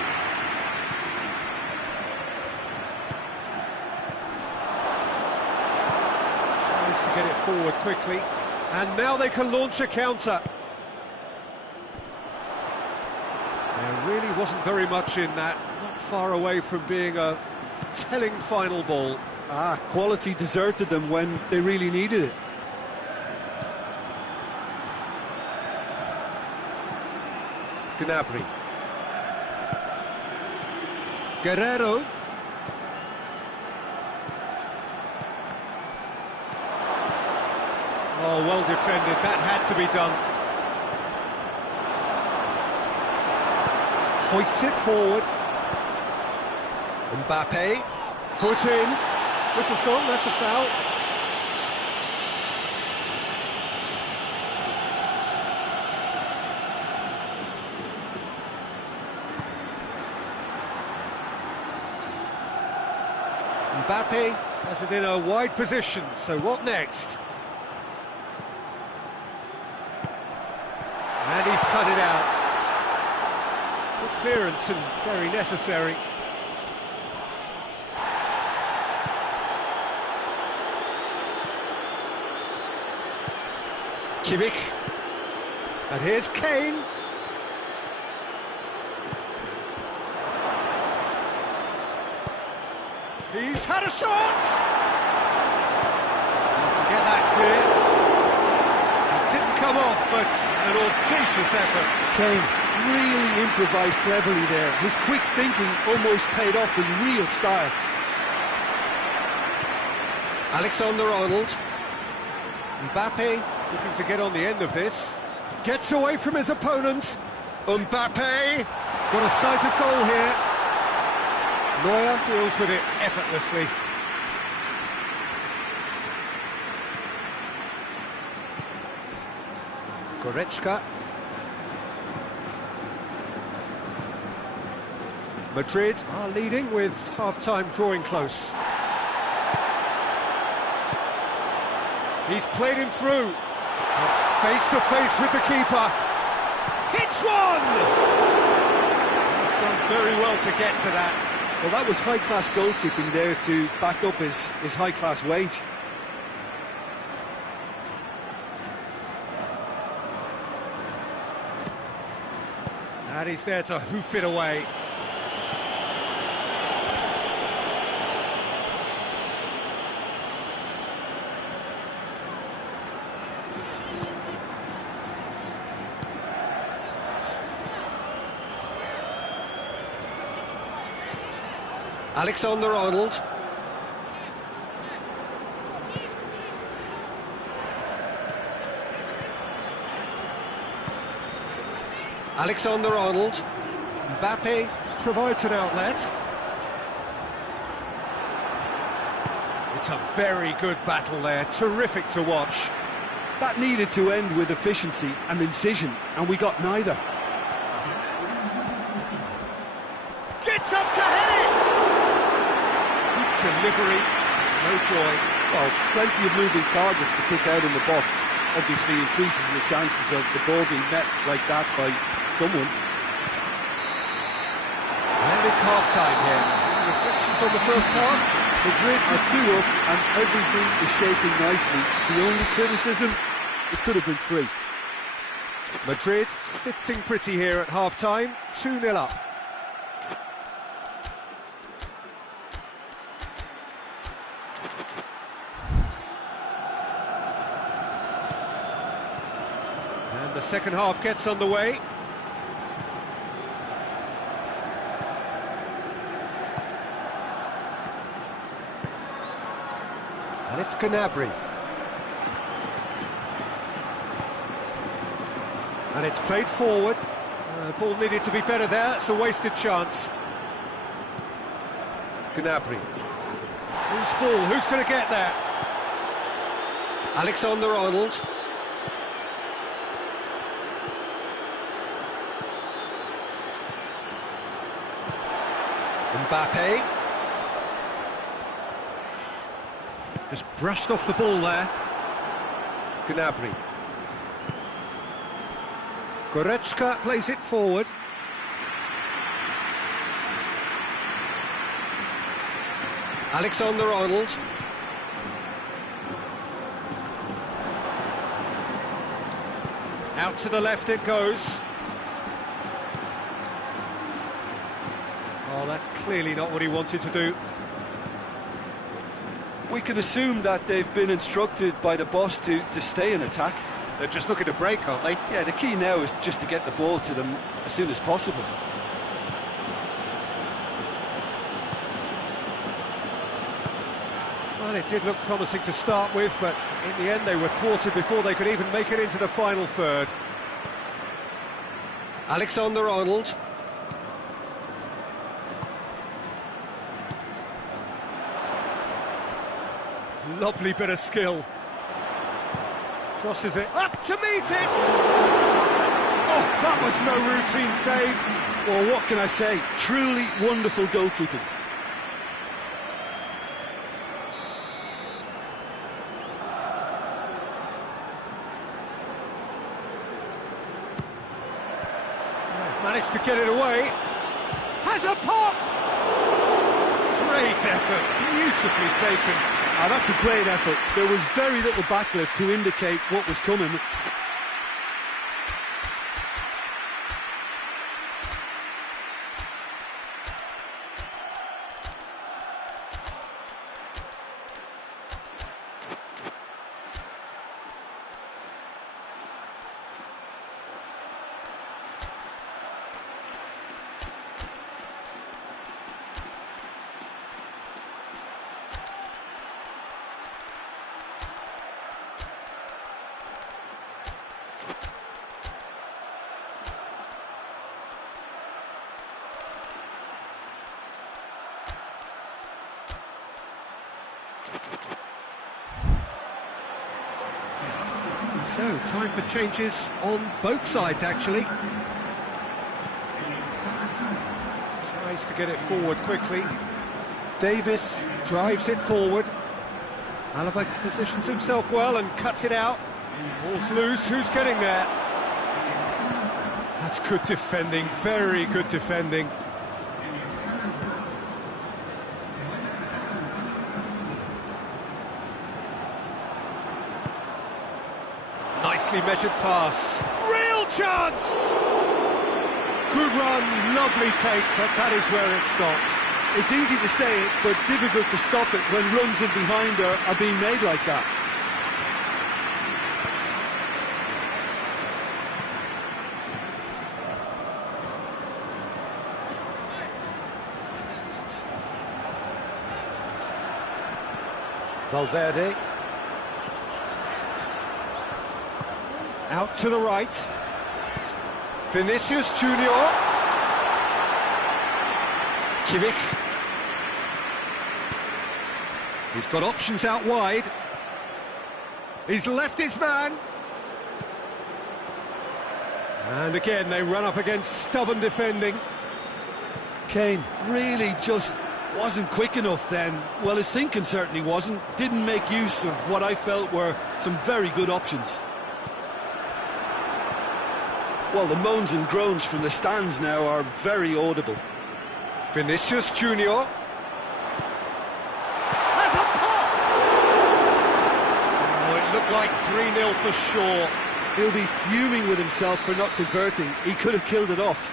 Tries to get it forward quickly. And now they can launch a counter. There really wasn't very much in that. Not far away from being a telling final ball. Quality deserted them when they really needed it. Gnabry. Guerrero. Oh, well defended. That had to be done. Hoists it forward. Mbappe. Foot in. Whistle's gone. That's a foul. Mbappe has it in a wide position, so what next? And he's cut it out. Good clearance and very necessary. Kimmich. And here's Kane. He's had a shot! Get that clear. It didn't come off, but an audacious effort. Kane really improvised cleverly there. His quick thinking almost paid off in real style. Alexander-Arnold. Mbappe looking to get on the end of this. Gets away from his opponent. Mbappe. Got a sight of goal here. Neuer deals with it effortlessly. Goretzka. Madrid are leading with half-time drawing close. He's played him through. Face to face with the keeper. Hits one! He's done very well to get to that. Well, that was high-class goalkeeping there to back up his high-class wage. And he's there to hoof it away. Alexander-Arnold. Alexander-Arnold. Mbappe provides an outlet. It's a very good battle there, terrific to watch. That needed to end with efficiency and incision, and we got neither. Gets up to head it! Good delivery, no joy. Well, plenty of moving targets to pick out in the box. Obviously increases the chances of the ball being met like that by someone. And it's half-time here. Reflections on the first half? Madrid are 2 up and everything is shaping nicely. The only criticism, it could have been 3. Madrid sitting pretty here at half-time, 2-0 up. And the second half gets underway. And it's Gnabry. And it's played forward. Ball needed to be better there. It's a wasted chance. Gnabry. Who's ball? Who's going to get there? Alexander-Arnold. Mbappe. Just brushed off the ball there. Gnabry. Goretzka plays it forward. Alexander-Arnold. Out to the left it goes. Oh, that's clearly not what he wanted to do. We can assume that they've been instructed by the boss to stay in attack. They're just looking to break, aren't they? Yeah, the key now is just to get the ball to them as soon as possible. Well, it did look promising to start with, but in the end they were thwarted before they could even make it into the final third. Alexander-Arnold. Lovely bit of skill. Crosses it up to meet it! Oh, that was no routine save. Well, what can I say? Truly wonderful goalkeeping. Managed to get it away. Has a pop! Great effort, beautifully taken. Ah, that's a great effort. There was very little backlift to indicate what was coming. So, time for changes on both sides, actually. Tries to get it forward quickly. Davis drives it forward. Alaba positions himself well and cuts it out. Ball's loose, who's getting there? That's good defending, very good defending. Nicely measured pass. Real chance! Good run, lovely take, but that is where it stopped. It's easy to say it, but difficult to stop it when runs in behind are being made like that. Valverde. Out to the right. Vinicius Junior. Kimmich. He's got options out wide. He's left his man. And again, they run up against stubborn defending. Kane really just wasn't quick enough then. Well, his thinking certainly wasn't. Didn't make use of what I felt were some very good options. Well, the moans and groans from the stands now are very audible. Vinicius Junior. Has a pop! Oh, it looked like 3-0 for sure. He'll be fuming with himself for not converting. He could have killed it off.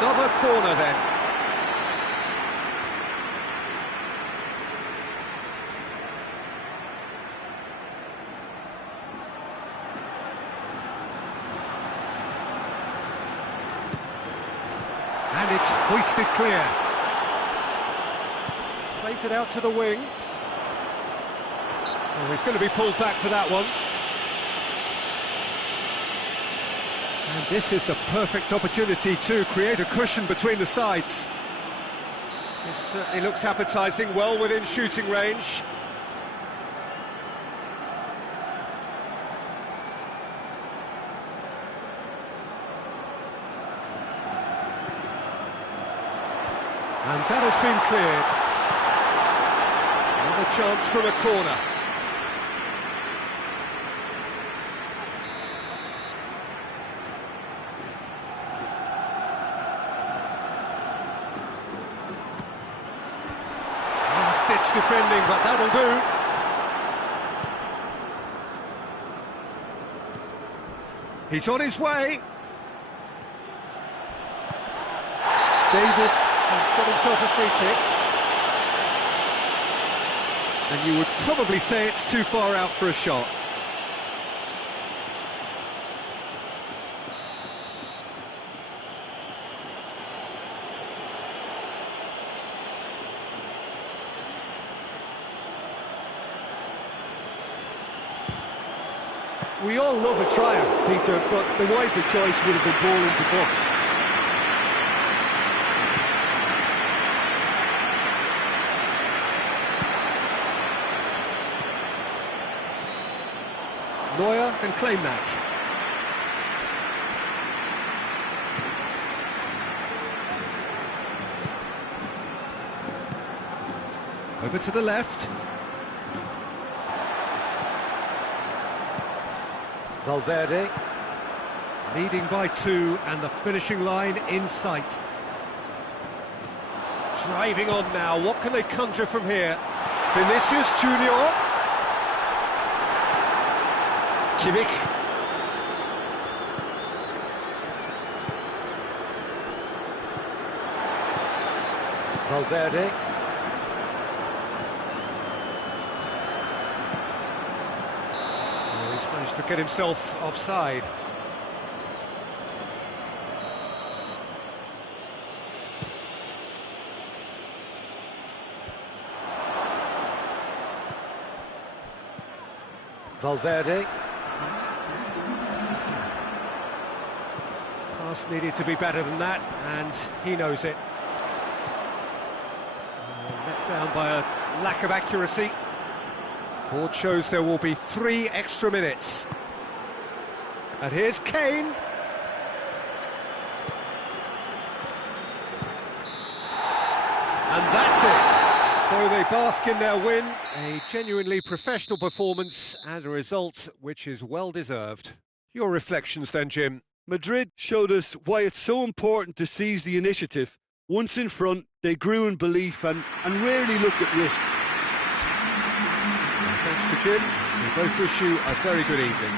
Another corner then. And it's hoisted clear. Plays it out to the wing. Oh, he's going to be pulled back for that one. And this is the perfect opportunity to create a cushion between the sides. This certainly looks appetising, well within shooting range. And that has been cleared. Another chance from a corner. Last-ditch defending, but that'll do. He's on his way. Davis has got himself a free kick. And you would probably say it's too far out for a shot. We all love a tryer, Peter, but the wiser choice would have been ball into box. Neuer can claim that. Over to the left. Valverde. Leading by 2 and the finishing line in sight. Driving on now, what can they conjure from here? Vinicius Junior. Kimmich. Valverde. Oh, he's managed to get himself offside. Valverde. Pass needed to be better than that, and he knows it. Let down by a lack of accuracy. Board shows there will be 3 extra minutes. And here's Kane. And that's it. So So they bask in their win, a genuinely professional performance and a result which is well deserved. Your reflections then, Jim? Madrid showed us why it's so important to seize the initiative. Once in front, they grew in belief and rarely looked at risk. Thanks to Jim. We both wish you a very good evening.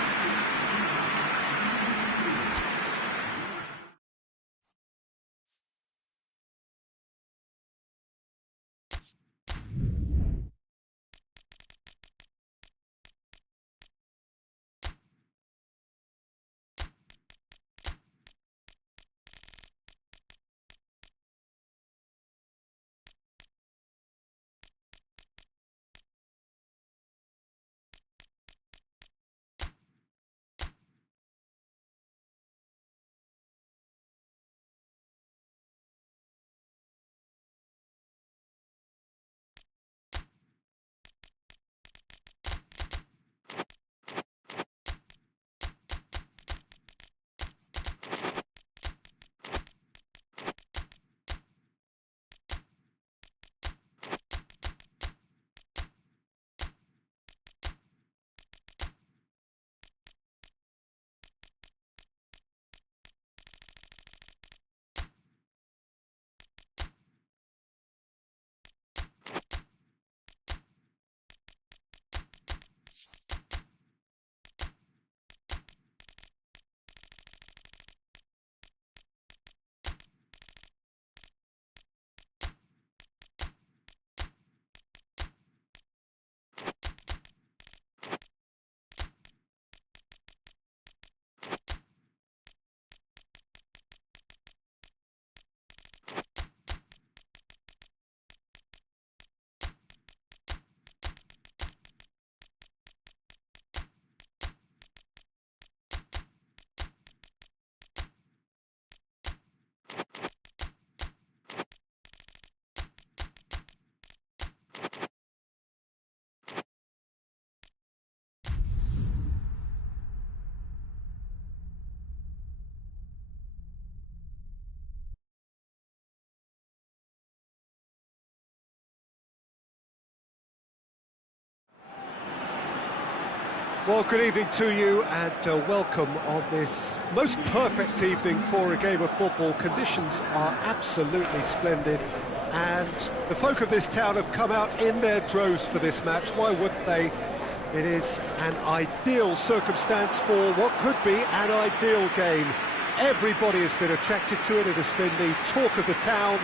Well, good evening to you and welcome on this most perfect evening for a game of football. Conditions are absolutely splendid and the folk of this town have come out in their droves for this match. Why wouldn't they? It is an ideal circumstance for what could be an ideal game. Everybody has been attracted to it. It has been the talk of the town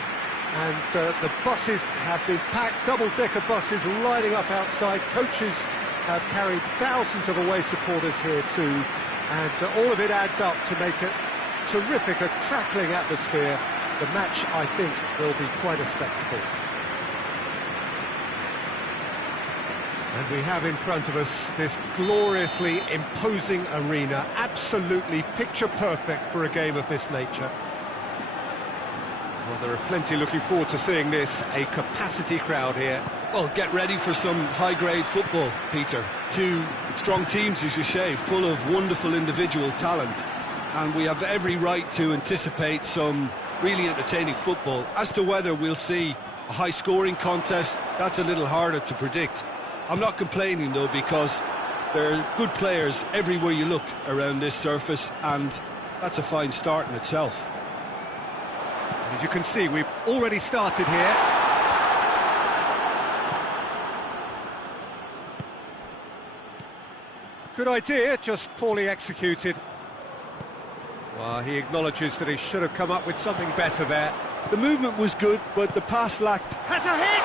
and the buses have been packed, double-decker buses lining up outside. Coaches have carried thousands of away supporters here too, and all of it adds up to make it terrific, a crackling atmosphere. The match, I think, will be quite a spectacle. And we have in front of us this gloriously imposing arena, absolutely picture perfect for a game of this nature. Well, there are plenty looking forward to seeing this, a capacity crowd here. Well, get ready for some high-grade football, Peter. Two strong teams, as you say, full of wonderful individual talent. And we have every right to anticipate some really entertaining football. As to whether we'll see a high-scoring contest, that's a little harder to predict. I'm not complaining, though, because there are good players everywhere you look around this surface, and that's a fine start in itself. As you can see, we've already started here. Good idea, just poorly executed. Well, he acknowledges that he should have come up with something better there. The movement was good, but the pass lacked. Has a hit!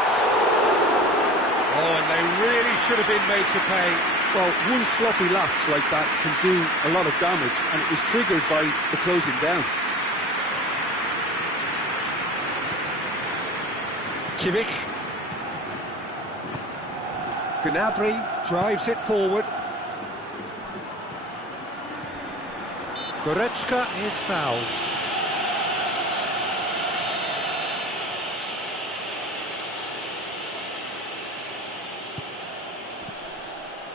Oh, and they really should have been made to pay. Well, one sloppy lapse like that can do a lot of damage, and it was triggered by the closing down. Kimmich. Gnabry drives it forward. Goretzka is fouled.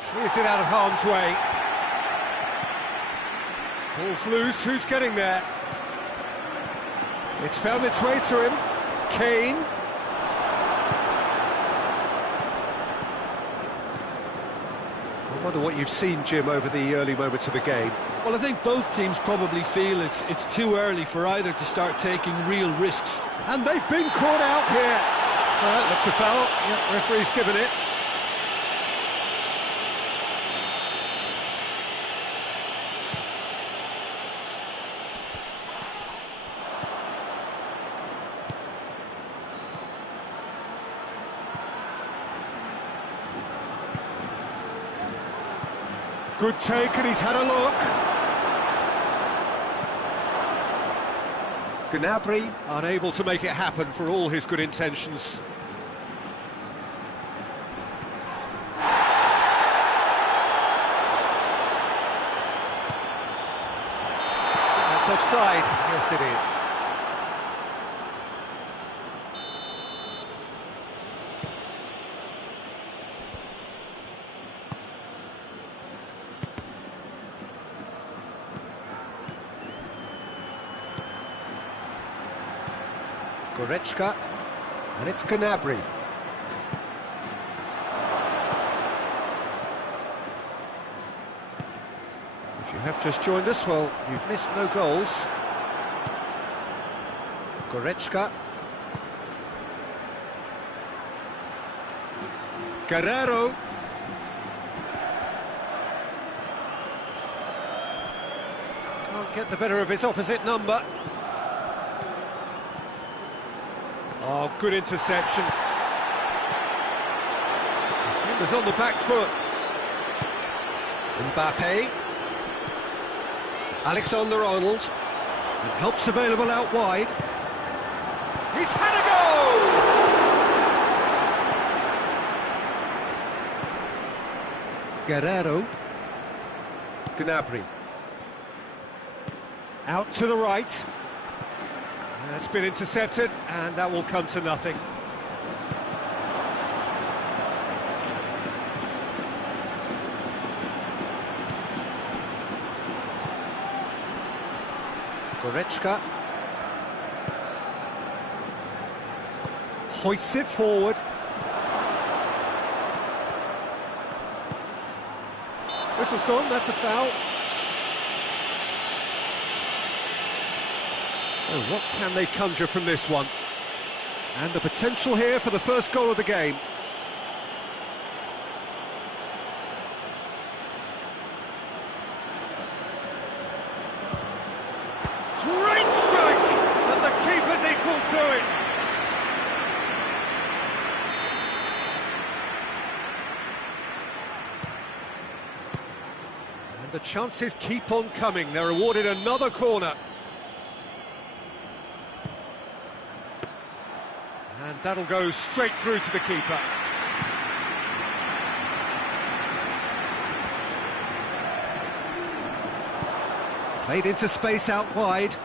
Clears it out of harm's way. Ball's loose, who's getting there? It's found its way to him. Kane. Wonder what you've seen, Jim, over the early moments of the game. Well, I think both teams probably feel it's too early for either to start taking real risks. And they've been caught out here. Well, that looks a foul. Yeah, referee's given it. Good take, and he's had a look. Gnabry unable to make it happen for all his good intentions. That's offside. Yes, it is. Goretzka, and it's Gnabry. If you have just joined us, well, you've missed no goals. Goretzka. Guerrero. Can't get the better of his opposite number. Oh, good interception. Defender's on the back foot. Mbappe. Alexander-Arnold. And help's available out wide. He's had a goal! Guerrero. Gnabry. Out to the right. That's been intercepted, and that will come to nothing. Goretzka. Hoists it forward. Whistle's gone, that's a foul. So what can they conjure from this one? And the potential here for the first goal of the game. Great strike! And the keeper's equal to it! And the chances keep on coming. They're awarded another corner. And that'll go straight through to the keeper. Played into space out wide.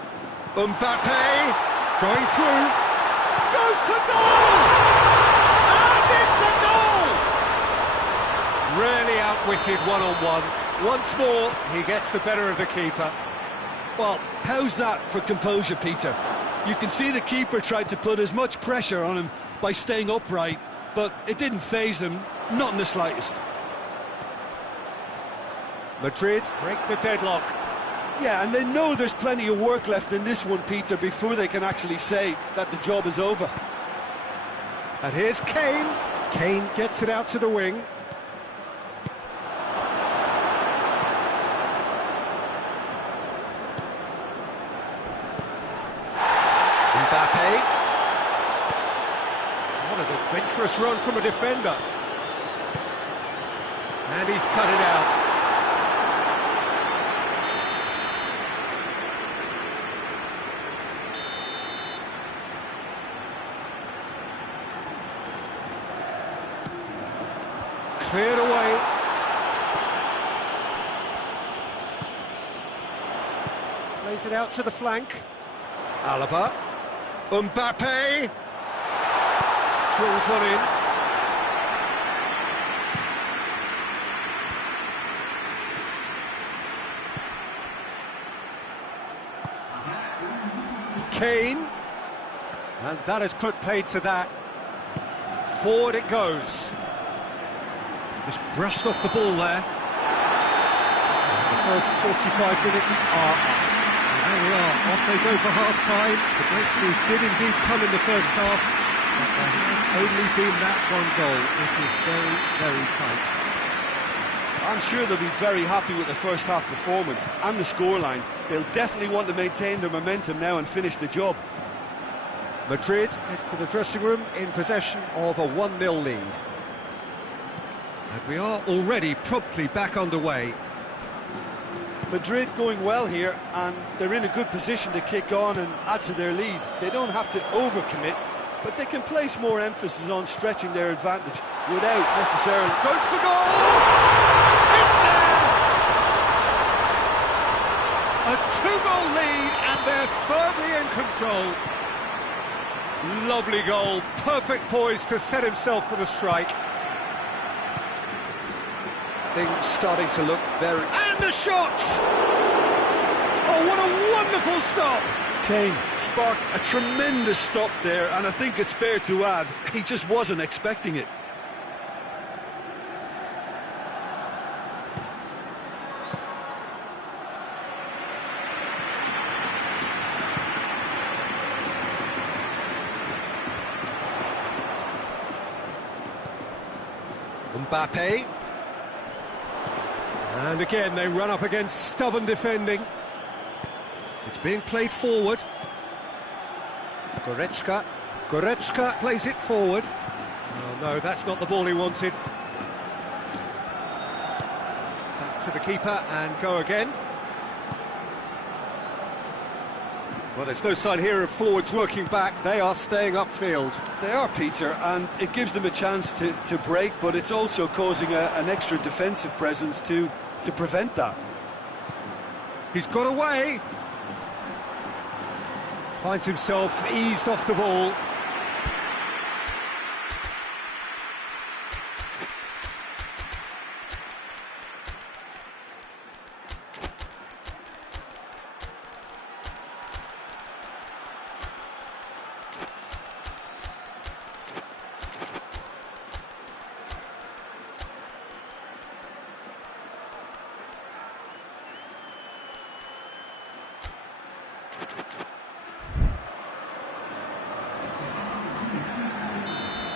Mbappe going through. Goes for goal! And it's a goal! Really outwitted one-on-one. Once more, he gets the better of the keeper. Well, how's that for composure, Peter? You can see the keeper tried to put as much pressure on him by staying upright, but it didn't faze him, not in the slightest. Madrid break the deadlock. Yeah, and they know there's plenty of work left in this one, Peter, before they can actually say that the job is over. And here's Kane. Kane gets it out to the wing. Mbappe. What an adventurous run from a defender. And he's cut it out. Cleared away. Plays it out to the flank. Alaba. Mbappe. Drills one in. Kane. And that has put paid to that. Forward it goes. Just brushed off the ball there. first 45 minutes are up. And there we are, off they go for half-time. The breakthrough did indeed come in the first half, but there has only been that one goal. It is very, very tight. I'm sure they'll be very happy with the first half performance and the scoreline. They'll definitely want to maintain their momentum now and finish the job. Madrid head for the dressing room in possession of a 1-0 lead. And we are already promptly back underway. Madrid going well here, and they're in a good position to kick on and add to their lead. They don't have to overcommit, but they can place more emphasis on stretching their advantage without necessarily... Goes for goal! It's there! A 2-goal lead, and they're firmly in control. Lovely goal, perfect poise to set himself for the strike. Things starting to look very... And the shot! Oh, what a wonderful stop! Kane sparked a tremendous stop there, and I think it's fair to add, he just wasn't expecting it. Mbappe. And again, they run up against stubborn defending. It's being played forward. Goretzka. Goretzka plays it forward. Oh, no, that's not the ball he wanted. Back to the keeper and go again. Well, there's no sign here of forwards working back. They are staying upfield. They are, Peter, and it gives them a chance to break, but it's also causing an extra defensive presence to prevent that. He's got away. Finds himself eased off the ball.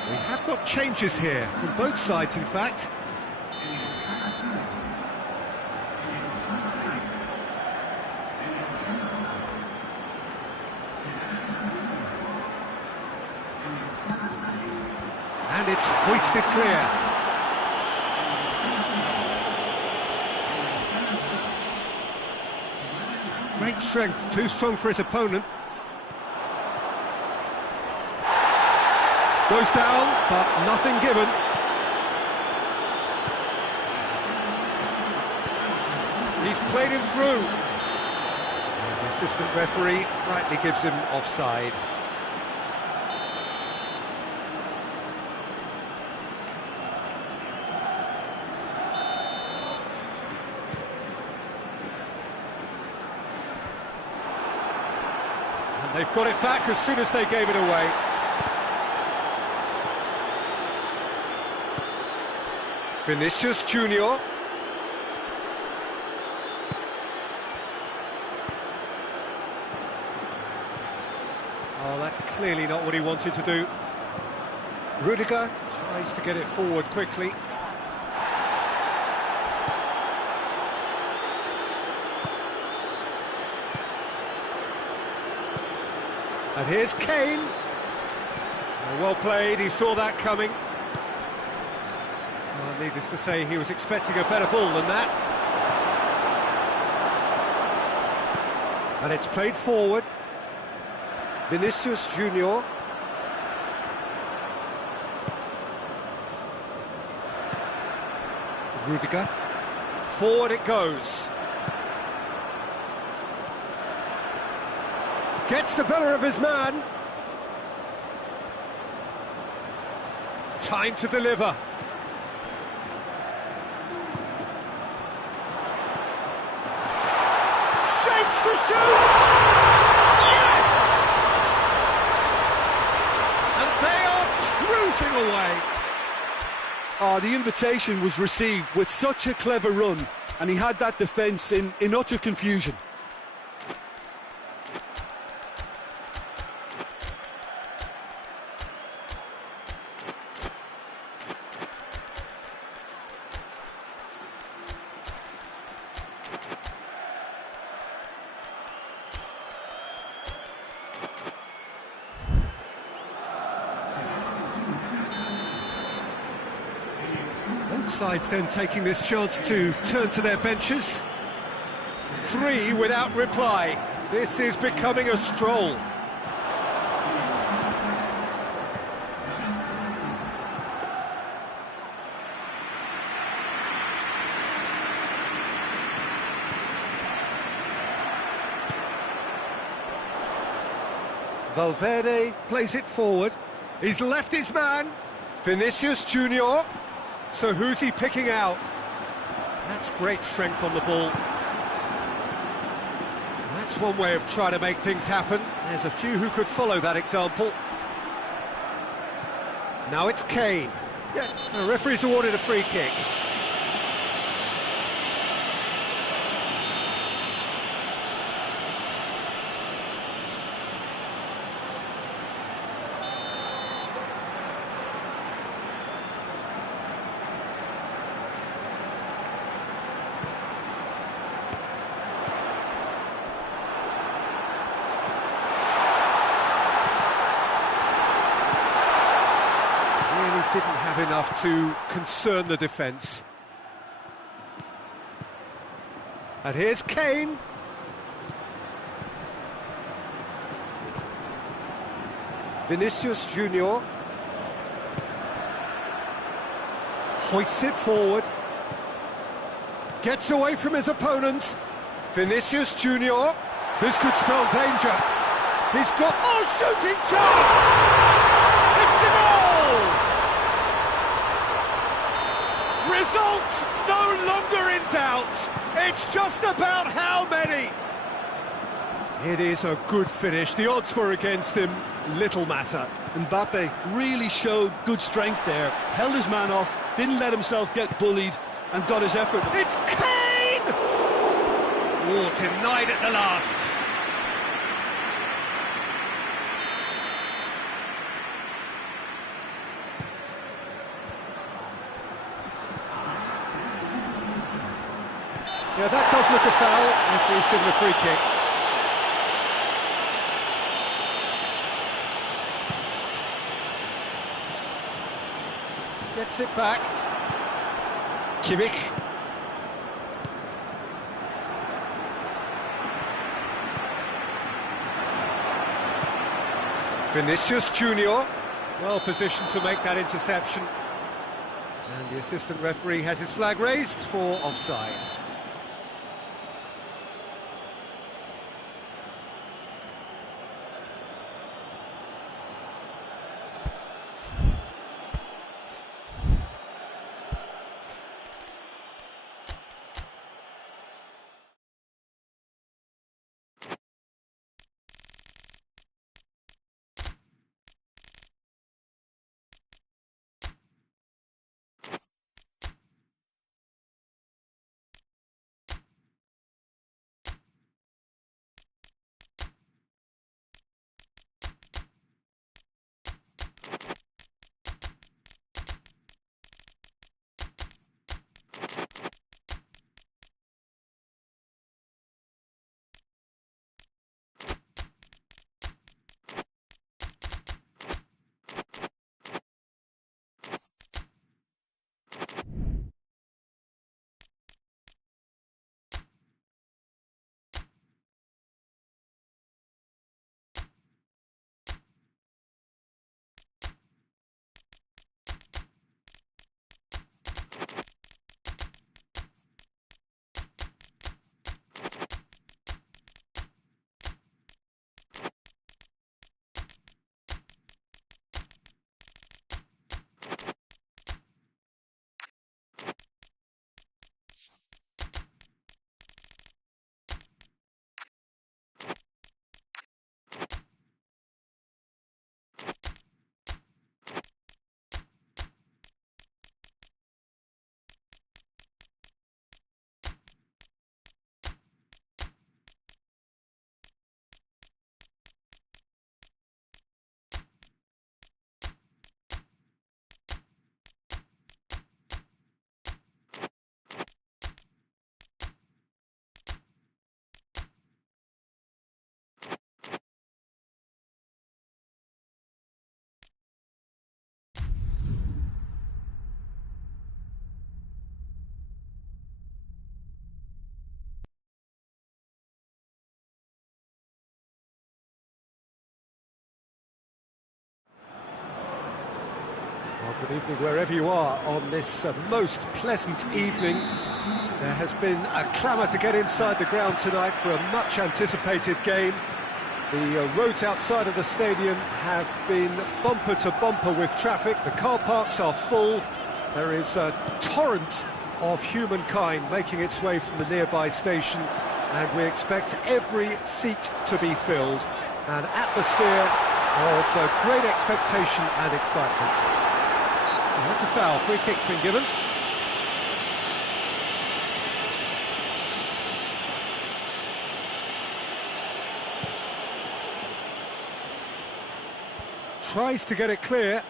We have got changes here, from both sides in fact. And it's hoisted clear. Great strength, too strong for his opponent. Goes down, but nothing given. He's played him through. And the assistant referee rightly gives him offside. And they've got it back as soon as they gave it away. Vinicius Junior. Oh, that's clearly not what he wanted to do. Rudiger tries to get it forward quickly. And here's Kane. Oh, well played, he saw that coming. Well, needless to say, he was expecting a better ball than that. And it's played forward. Vinicius Junior. Rudiger. Forward it goes. Gets the better of his man. Time to deliver. Shapes to shoot! Yes! And they are cruising away. Oh, the invitation was received with such a clever run. and he had that defence in utter confusion. Both sides then taking this chance to turn to their benches. 3 without reply. This is becoming a stroll. Valverde plays it forward. He's left his man. Vinicius Junior. So who's he picking out? That's great strength on the ball. That's one way of trying to make things happen. There's a few who could follow that example. Now it's Kane. Yeah, the referee's awarded a free kick. Didn't have enough to concern the defence. And here's Kane. Vinicius Junior. Hoists it forward. Gets away from his opponents. Vinicius Junior. This could spell danger. He's got... Oh, shooting chance! It's a goal! Results no longer in doubt. It's just about how many. It is a good finish. The odds were against him. Little matter. Mbappe really showed good strength there. Held his man off, didn't let himself get bullied, and got his effort. It's Kane! Oh, denied at the last. Yeah, that does look a foul. Referee's given a free kick. Gets it back. Kimmich. Vinicius Junior. Well positioned to make that interception. And the assistant referee has his flag raised for offside. Evening wherever you are on this most pleasant evening. There has been a clamour to get inside the ground tonight for a much-anticipated game. The roads outside of the stadium have been bumper to bumper with traffic. The car parks are full. There is a torrent of humankind making its way from the nearby station, and we expect every seat to be filled. An atmosphere of great expectation and excitement. Well, that's a foul. Free kick's been given. Tries to get it clear.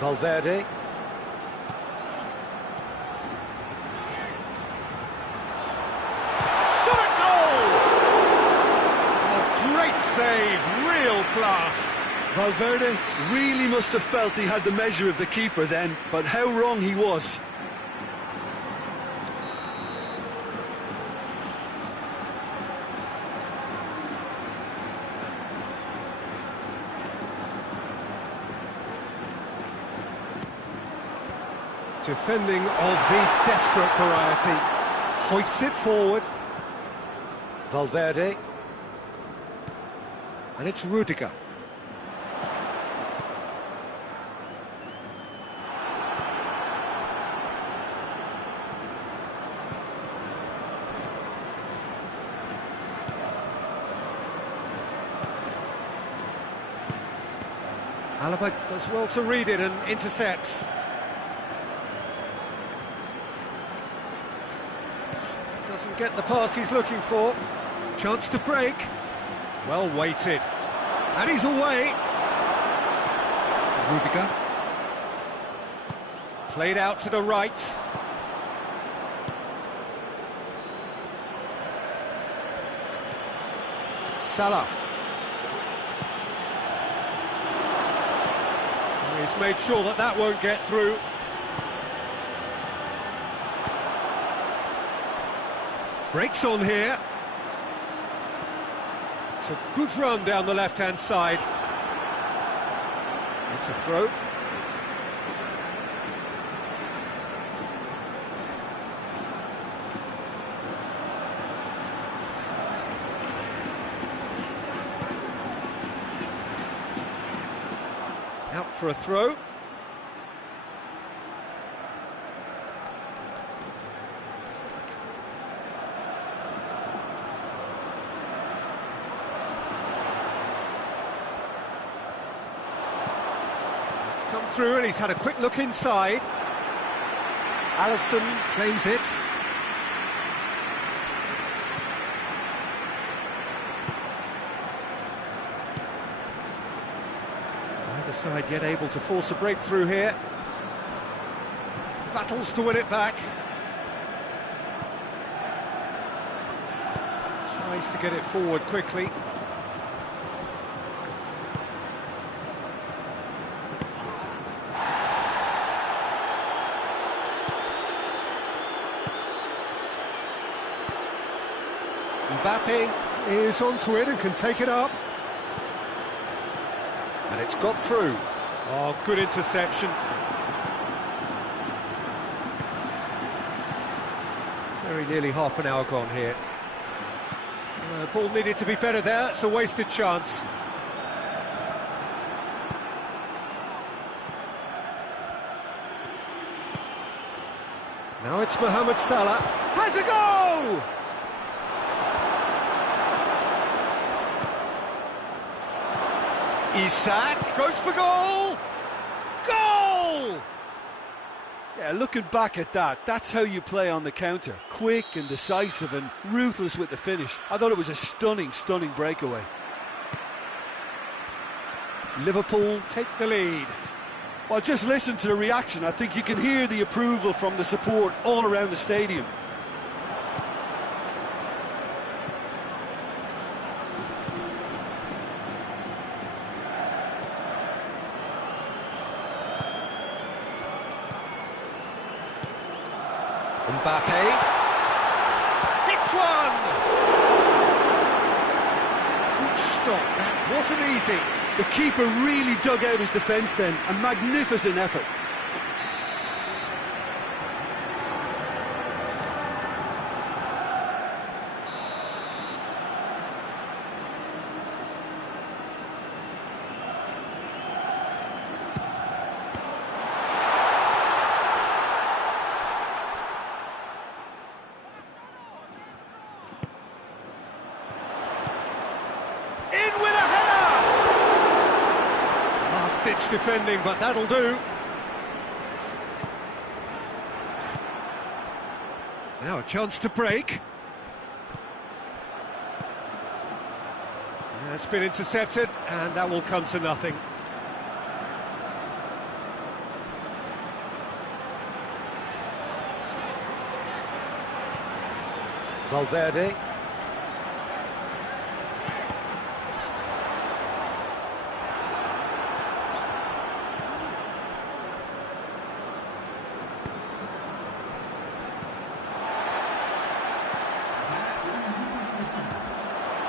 Valverde. Shot at goal! Oh, great save, real class. Valverde really must have felt he had the measure of the keeper then, but how wrong he was. Defending of the desperate variety. Hoists it forward. Valverde. And it's Rudiger. Alaba does well to read it and intercepts. Doesn't get the pass he's looking for. Chance to break. Well weighted. And he's away. Rudiger. Played out to the right. Salah. He's made sure that that won't get through. Breaks on here. It's a good run down the left-hand side. It's a throw. Out for a throw. It's come through and he's had a quick look inside. Alisson claims it. Neither side yet able to force a breakthrough here. Battles to win it back. Tries to get it forward quickly. Mbappe is onto it and can take it up. And it's got through. Oh, good interception. Very nearly half an hour gone here. Ball needed to be better there. It's a wasted chance. Now it's Mohamed Salah. Has a go! Isak goes for goal! Goal! Yeah, looking back at that, that's how you play on the counter. Quick and decisive and ruthless with the finish. I thought it was a stunning breakaway. Liverpool take the lead. Well, just listen to the reaction. I think you can hear the approval from the support all around the stadium. Mbappe. Hits one! Good stop, that wasn't easy. The keeper really dug out his defence then, a magnificent effort. Ditch defending, but that'll do. Now a chance to break. It's been intercepted, and that will come to nothing. Valverde.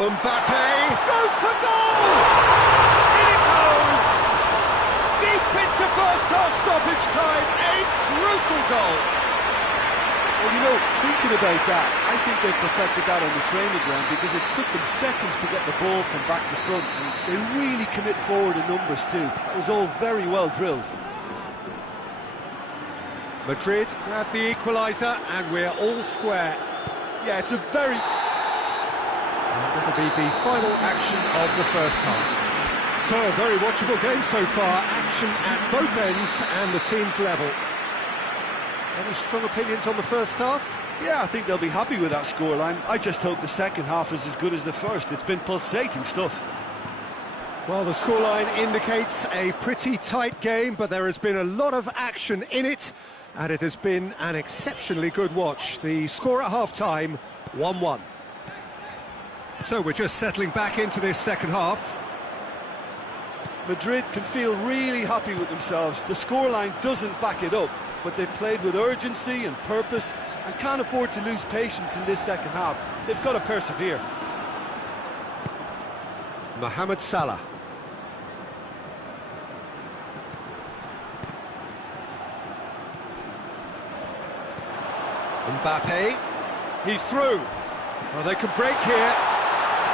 Mbappe goes for goal! In it goes! Deep into first half stoppage time, a crucial goal! Well, you know, thinking about that, I think they perfected that on the training ground because it took them seconds to get the ball from back to front, and they really commit forward in numbers too. That was all very well drilled. Madrid grab the equaliser, and we're all square. Yeah, it's a very... And that'll be the final action of the first half. So, a very watchable game so far. Action at both ends and the team's level. Any strong opinions on the first half? Yeah, I think they'll be happy with that scoreline. I just hope the second half is as good as the first. It's been pulsating stuff. Well, the scoreline indicates a pretty tight game, but there has been a lot of action in it, and it has been an exceptionally good watch. The score at half-time, 1-1. So we're just settling back into this second half. Madrid can feel really happy with themselves. The scoreline doesn't back it up, but they've played with urgency and purpose and can't afford to lose patience in this second half. They've got to persevere. Mohamed Salah. Mbappe. He's through. Well, they can break here.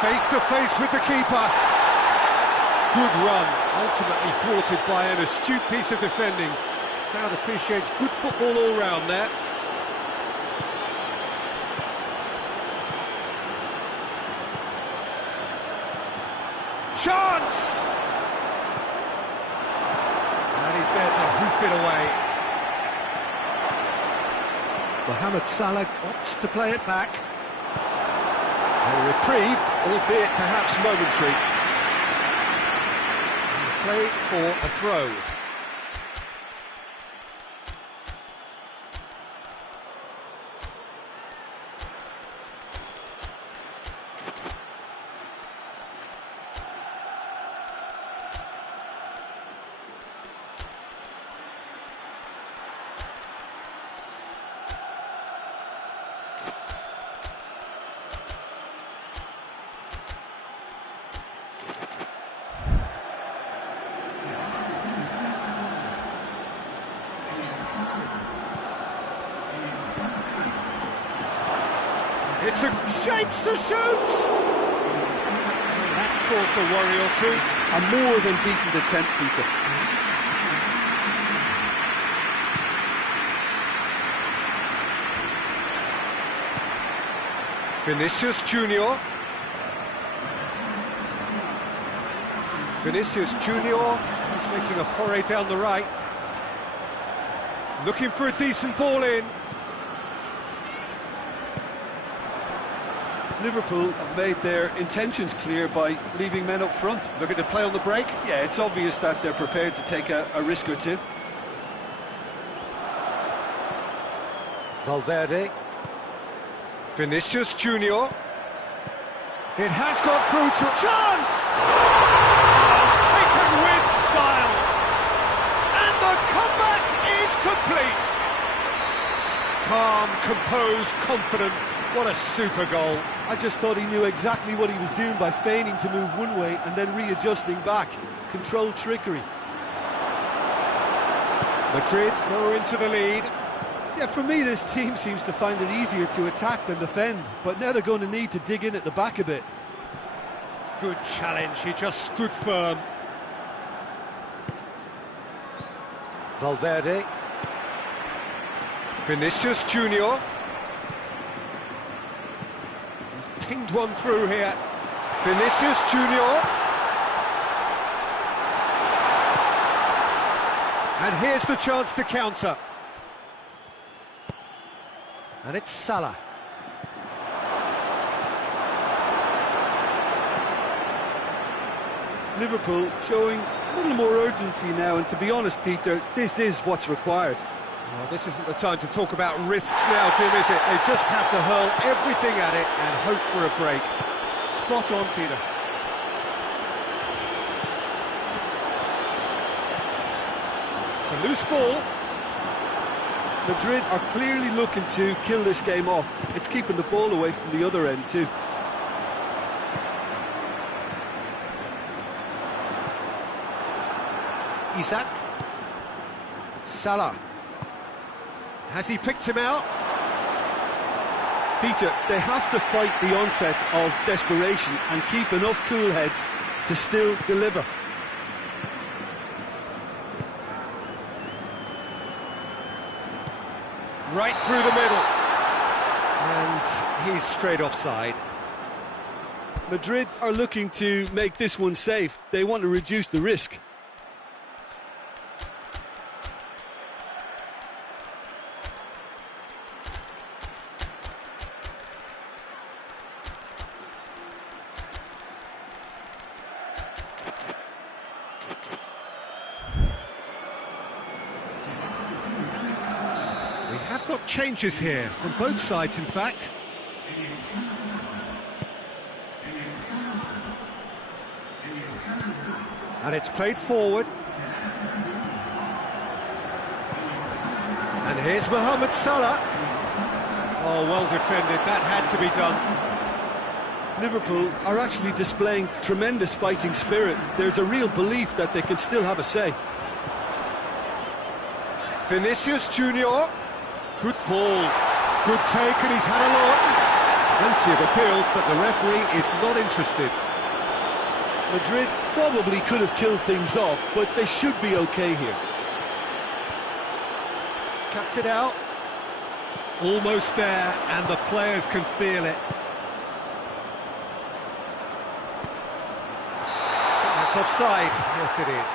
Face to face with the keeper. Good run, ultimately thwarted by an astute piece of defending. Crowd appreciates good football all round there. Chance! And he's there to hoof it away. Mohamed Salah opts to play it back. A reprieve, albeit perhaps momentary. And play for a throw. It's a shapes to shoot! That's caused a worry or two. A more than decent attempt, Peter. Vinicius Junior. Vinicius Junior, he's making a foray down the right. Looking for a decent ball in. Liverpool have made their intentions clear by leaving men up front. Looking to play on the break. Yeah, it's obvious that they're prepared to take a risk or two. Valverde. Vinicius Junior. It has got through to chance! Oh, taken with style. And the comeback is complete. calm, composed, confident. What a super goal. I just thought he knew exactly what he was doing by feigning to move one way and then readjusting back. Controlled trickery. Madrid go into the lead. Yeah, for me, this team seems to find it easier to attack than defend, but now they're going to need to dig in at the back a bit. Good challenge, he just stood firm. Valverde. Vinicius Junior. He's pinged one through here. Vinicius Junior. And here's the chance to counter. And it's Salah. Liverpool showing a little more urgency now, and to be honest, Peter, this is what's required. Well, this isn't the time to talk about risks now, Jim, is it? They just have to hurl everything at it and hope for a break. Spot on, Peter. It's a loose ball. Madrid are clearly looking to kill this game off. It's keeping the ball away from the other end too. Isaac. Salah. Has he picked him out? Peter, they have to fight the onset of desperation and keep enough cool heads to still deliver. Right through the middle. And he's straight offside. Madrid are looking to make this one safe. They want to reduce the risk. We have got changes here, from both sides in fact. And it's played forward. And here's Mohamed Salah. Oh, well defended, that had to be done. Liverpool are actually displaying tremendous fighting spirit. There's a real belief that they can still have a say. Vinicius Junior. Good ball. Good take, and he's had a lot. Plenty of appeals, but the referee is not interested. Madrid probably could have killed things off, but they should be okay here. Cuts it out. Almost there, and the players can feel it. That's offside. Yes, it is.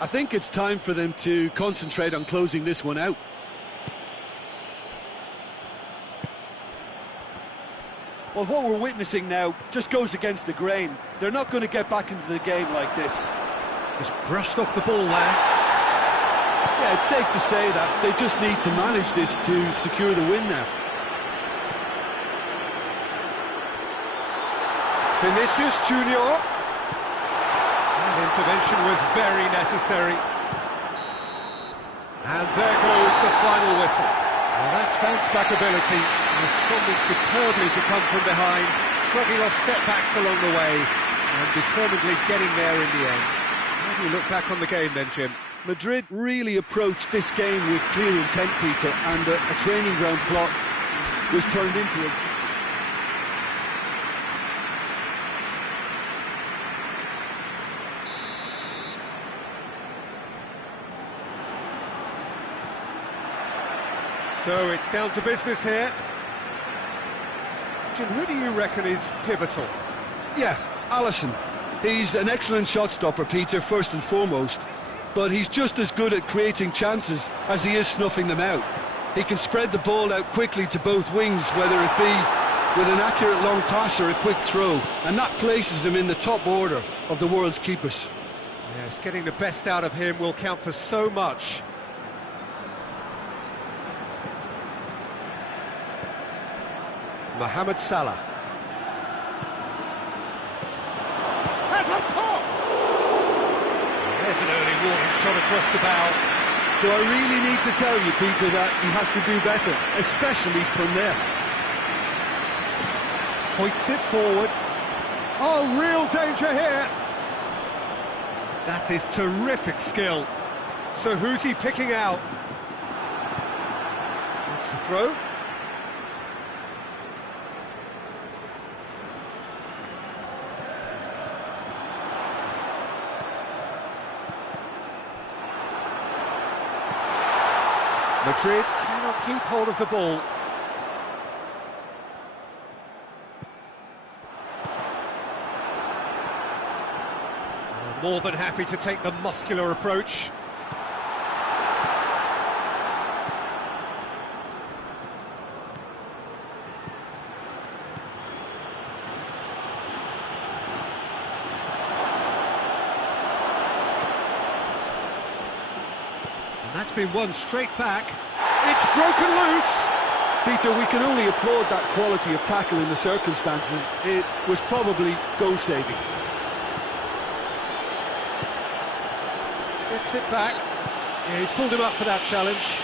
I think it's time for them to concentrate on closing this one out. Well, what we're witnessing now just goes against the grain. They're not going to get back into the game like this. Just brushed off the ball there. Yeah, it's safe to say that they just need to manage this to secure the win now. Vinicius Junior. That intervention was very necessary. And there goes the final whistle. Well, that's bounce-back ability, responding superbly to come from behind, shrugging off setbacks along the way, and determinedly getting there in the end. How do you look back on the game then, Jim? Madrid really approached this game with clear intent, Peter, and a training ground plot was turned into it. So it's down to business here. Jim, who do you reckon is pivotal? Yeah, Alisson. He's an excellent shot stopper, Peter, first and foremost, but he's just as good at creating chances as he is snuffing them out. He can spread the ball out quickly to both wings, whether it be with an accurate long pass or a quick throw, and that places him in the top order of the world's keepers. Yes, getting the best out of him will count for so much. Mohamed Salah. Has a pop! There's an early warning shot across the bow. Do I really need to tell you, Peter, that he has to do better, especially from there? Hoists it forward. Oh, real danger here. That is terrific skill. So who's he picking out? That's the throw. Madrid cannot keep hold of the ball. More than happy to take the muscular approach. And that's been won straight back. It's broken loose. Peter, we can only applaud that quality of tackle in the circumstances. It was probably goal-saving. Gets it back. Yeah, he's pulled him up for that challenge.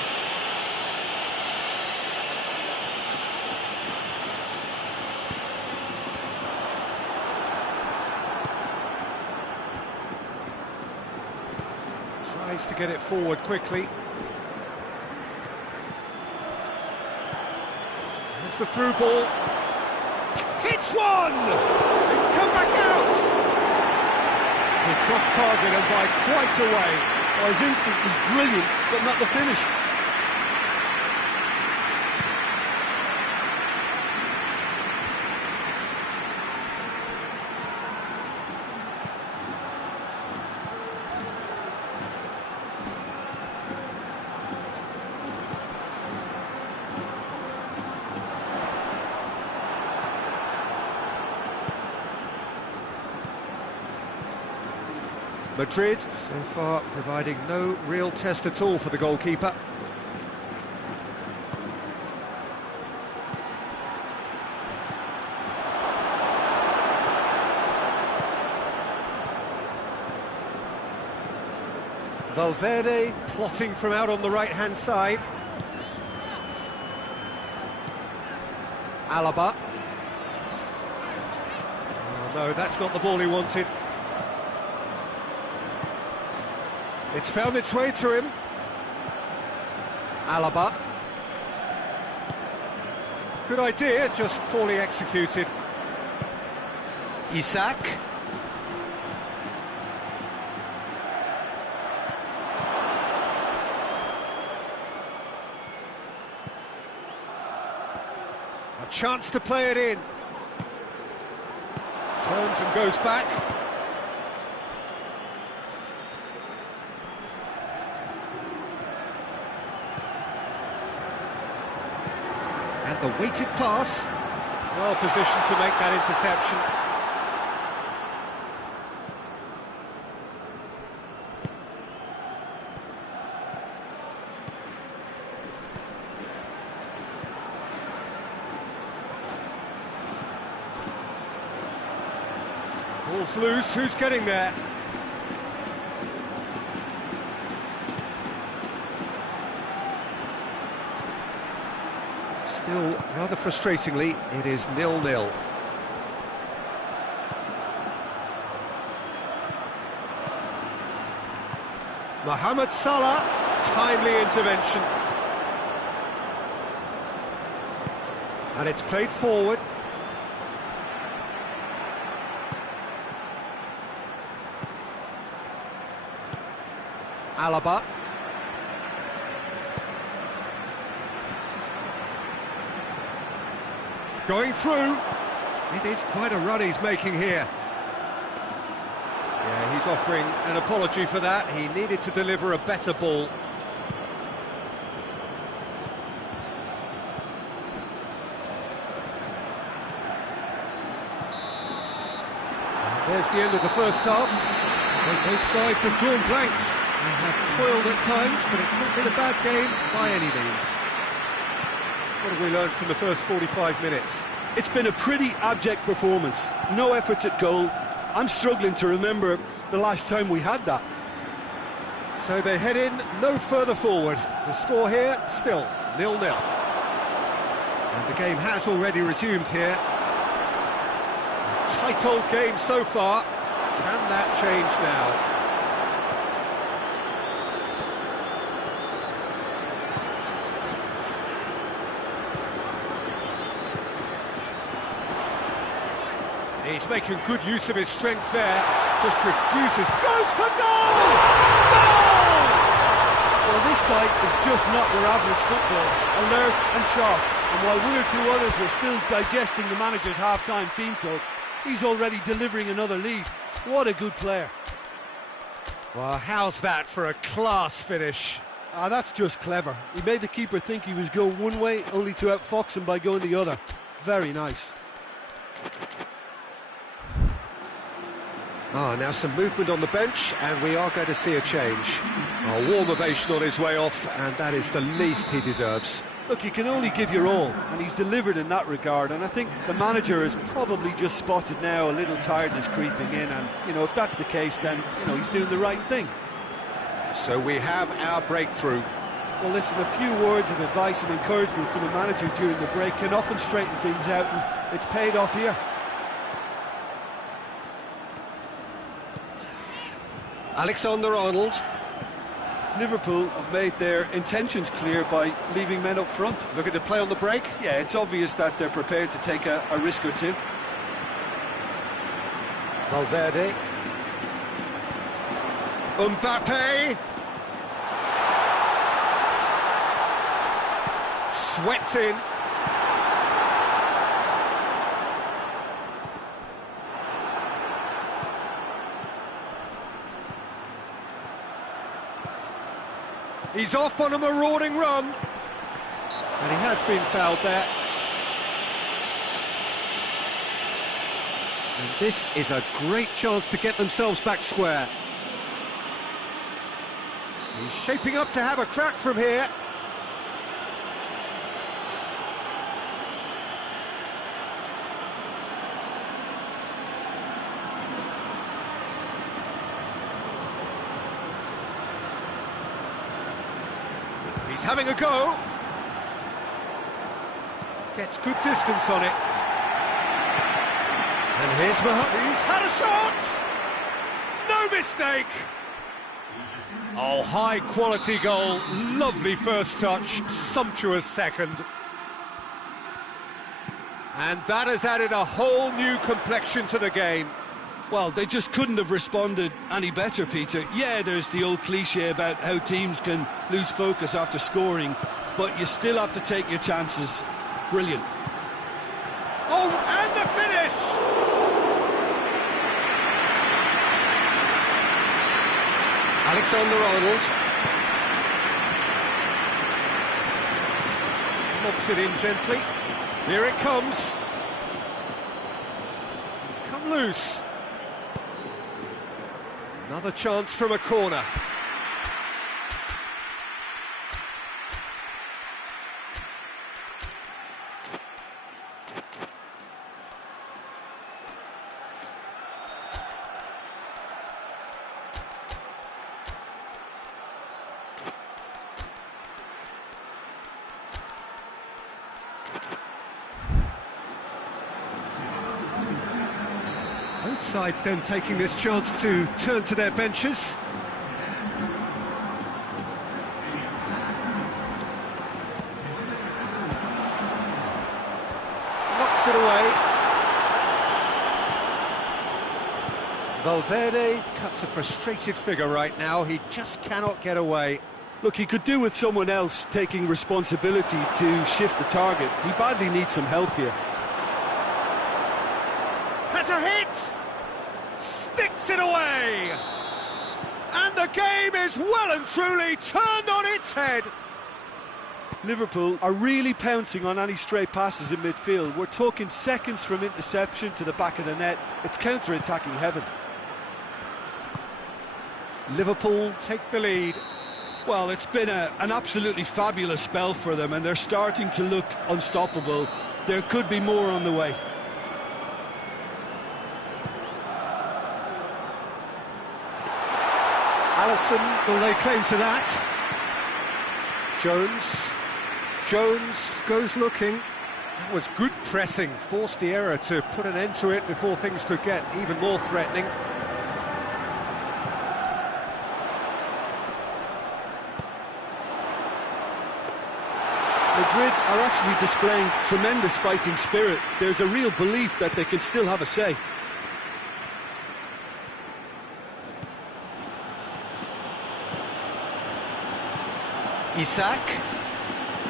Tries to get it forward quickly. There's the through ball. Hits one! It's come back out! It's off target and by quite a way. Oh, his instinct was brilliant, but not the finish. Madrid, so far, providing no real test at all for the goalkeeper. Valverde plotting from out on the right-hand side. Alaba. Oh, no, that's not the ball he wanted. It's found its way to him. Alaba. Good idea, just poorly executed. Isak. A chance to play it in. Turns and goes back. And the weighted pass, well positioned to make that interception. Ball's loose, who's getting there? Still, rather frustratingly, it is 0-0. Mohamed Salah, timely intervention. And it's played forward. Alaba. Going through. It is quite a run he's making here. Yeah, he's offering an apology for that. He needed to deliver a better ball. And there's the end of the first half. And both sides have drawn blanks. They have toiled at times, but it's not been a bad game by any means. What have we learned from the first 45 minutes? It's been a pretty abject performance. No efforts at goal. I'm struggling to remember the last time we had that. So they head in no further forward. The score here, still 0-0. And the game has already resumed here. A tight old game so far. Can that change now? He's making good use of his strength there. Just refuses. Goes for goal! Goal! Well, this guy is just not your average footballer. Alert and sharp. And while one or two others were still digesting the manager's half-time team talk, he's already delivering another lead. What a good player. Well, how's that for a class finish? Ah, that's just clever. He made the keeper think he was going one way, only to outfox him by going the other. Very nice. Now some movement on the bench, and we are going to see a change. A warm ovation on his way off, and that is the least he deserves. Look, you can only give your all, and he's delivered in that regard, and I think the manager has probably just spotted now a little tiredness creeping in, and, you know, if that's the case, then, you know, he's doing the right thing. So we have our breakthrough. Well, listen, a few words of advice and encouragement from the manager during the break can often straighten things out, and it's paid off here. Alexander-Arnold. Liverpool have made their intentions clear by leaving men up front. Looking to play on the break. Yeah, it's obvious that they're prepared to take a risk or two. Valverde. Mbappe. Swept in. He's off on a marauding run. And he has been fouled there. And this is a great chance to get themselves back square. He's shaping up to have a crack from here. He's having a go. Gets good distance on it. And here's Mohamed. He's had a shot! No mistake! Oh, high quality goal. Lovely first touch. Sumptuous second. And that has added a whole new complexion to the game. Well, they just couldn't have responded any better, Peter. Yeah, there's the old cliche about how teams can lose focus after scoring, but you still have to take your chances. Brilliant. Oh, and the finish! Alexander-Arnold. Lobs it in gently. Here it comes. It's come loose. Another chance from a corner. Both sides then taking this chance to turn to their benches. Knocks it away. Valverde cuts a frustrated figure right now. He just cannot get away. Look, he could do with someone else taking responsibility to shift the target. He badly needs some help here. Has a hit! Sticks it away! And the game is well and truly turned on its head. Liverpool are really pouncing on any stray passes in midfield. We're talking seconds from interception to the back of the net. It's counter-attacking heaven. Liverpool take the lead. Well, it's been an absolutely fabulous spell for them, and they're starting to look unstoppable. There could be more on the way. Allison, will they claim to that? Jones goes looking. That was good pressing, forced the error to put an end to it before things could get even more threatening. Madrid are actually displaying tremendous fighting spirit. There's a real belief that they can still have a say. Isak.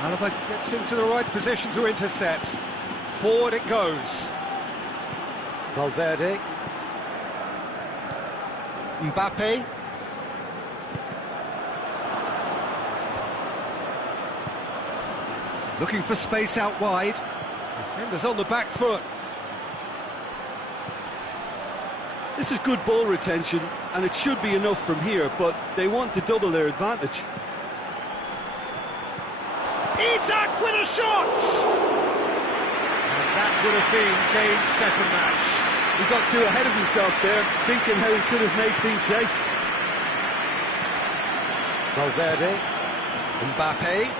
Alaba gets into the right position to intercept. Forward it goes. Valverde. Mbappe. Looking for space out wide. Defenders on the back foot. This is good ball retention, and it should be enough from here, but they want to double their advantage. Isak with a shot! And that would have been game, set and match. He got too ahead of himself there, thinking how he could have made things safe. Valverde. Mbappe.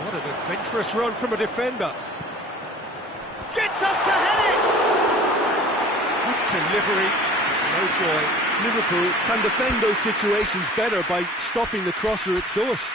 What an adventurous run from a defender. Gets up to head it! Good delivery, no joy. Liverpool can defend those situations better by stopping the crosser at source.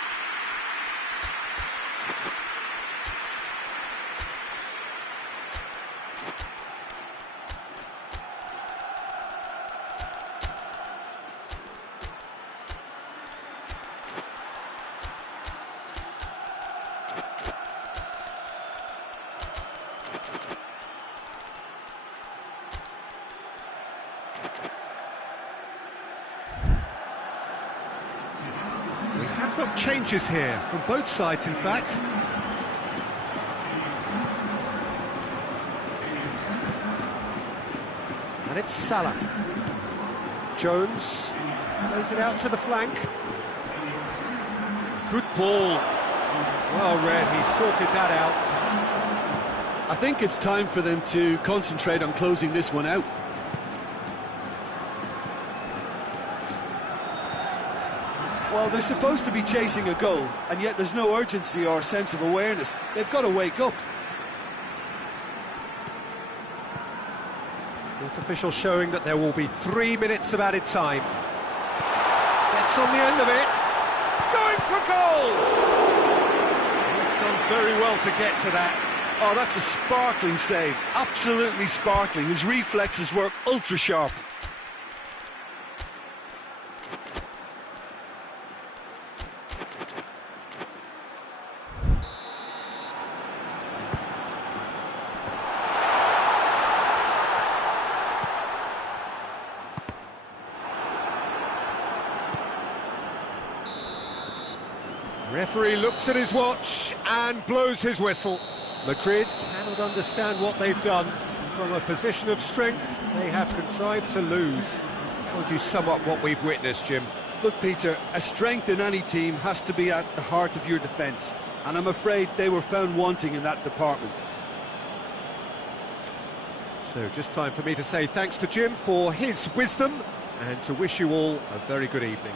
We have got changes here, from both sides in fact. And it's Salah. Jones plays it out to the flank. Good ball. Well read, he sorted that out. I think it's time for them to concentrate on closing this one out. Well, they're supposed to be chasing a goal, and yet there's no urgency or sense of awareness. They've got to wake up. Fourth official showing that there will be 3 minutes of added time. Gets on the end of it. Going for goal! He's done very well to get to that. Oh, that's a sparkling save. Absolutely sparkling. His reflexes were ultra sharp. Referee looks at his watch and blows his whistle. Madrid cannot understand what they've done. From a position of strength, they have contrived to lose. How would you sum up what we've witnessed, Jim? Look, Peter, a strength in any team has to be at the heart of your defence, and I'm afraid they were found wanting in that department. So just time for me to say thanks to Jim for his wisdom and to wish you all a very good evening.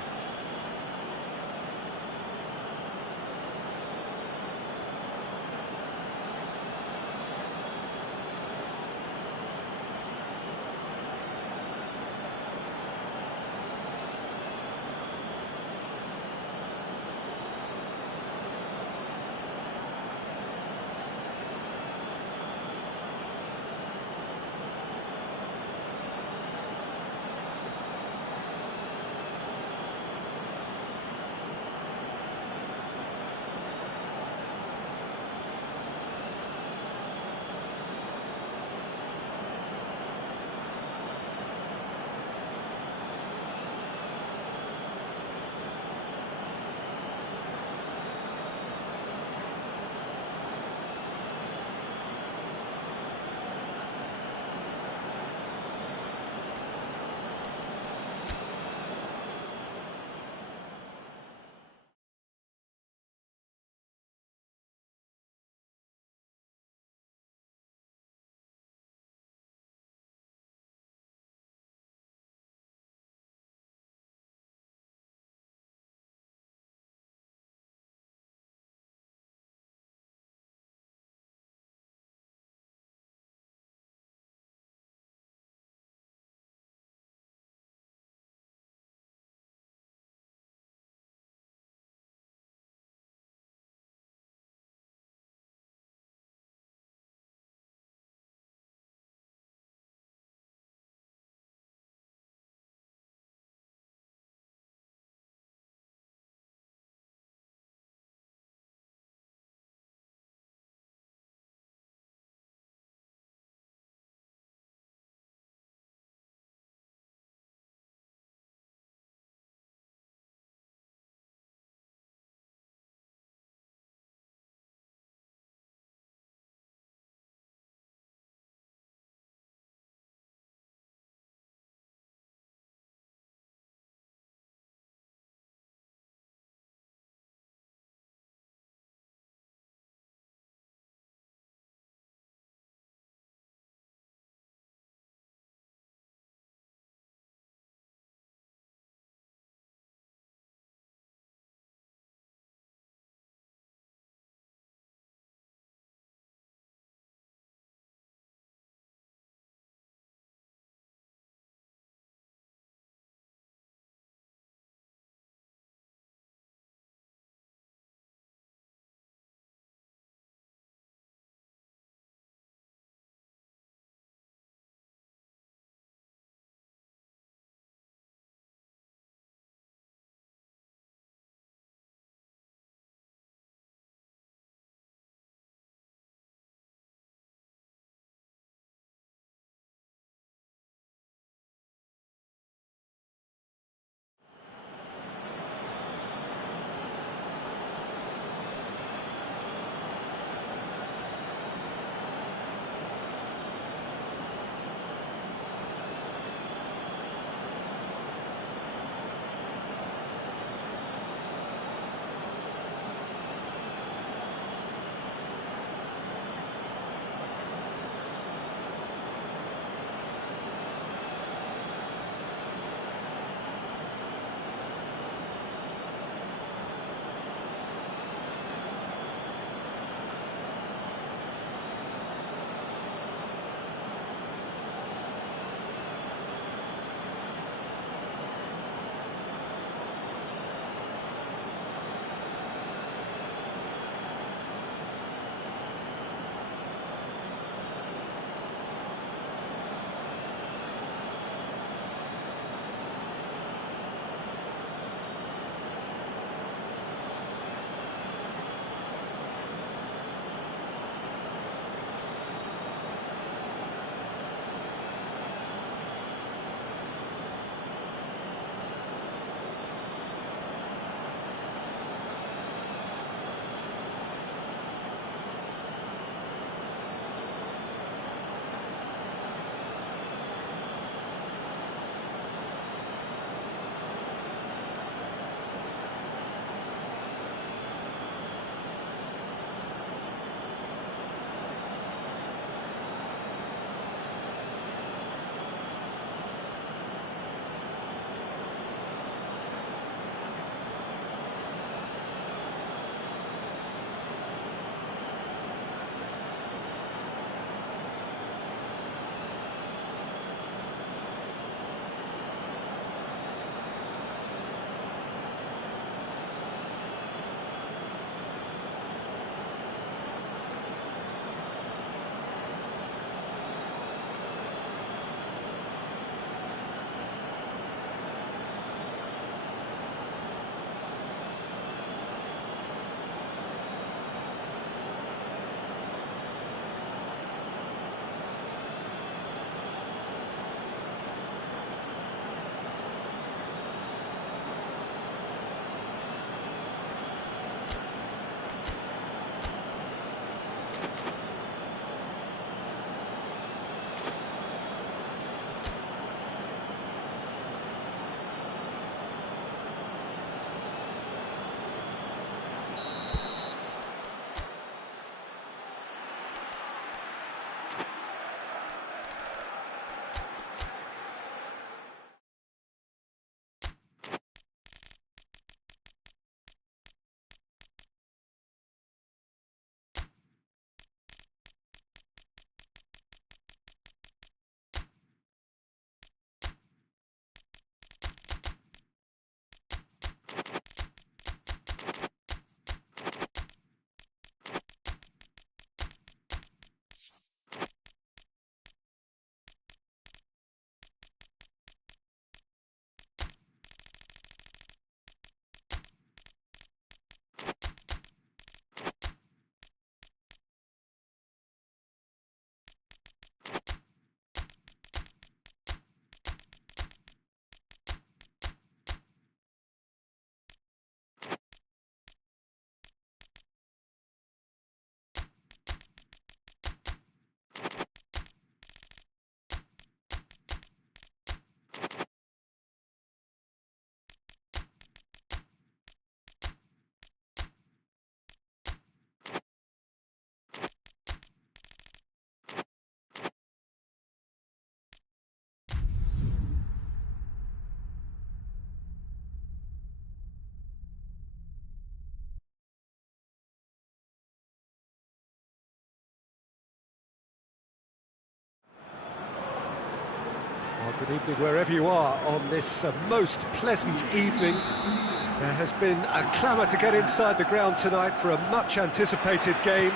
Well, good evening wherever you are on this most pleasant evening. There has been a clamour to get inside the ground tonight for a much-anticipated game.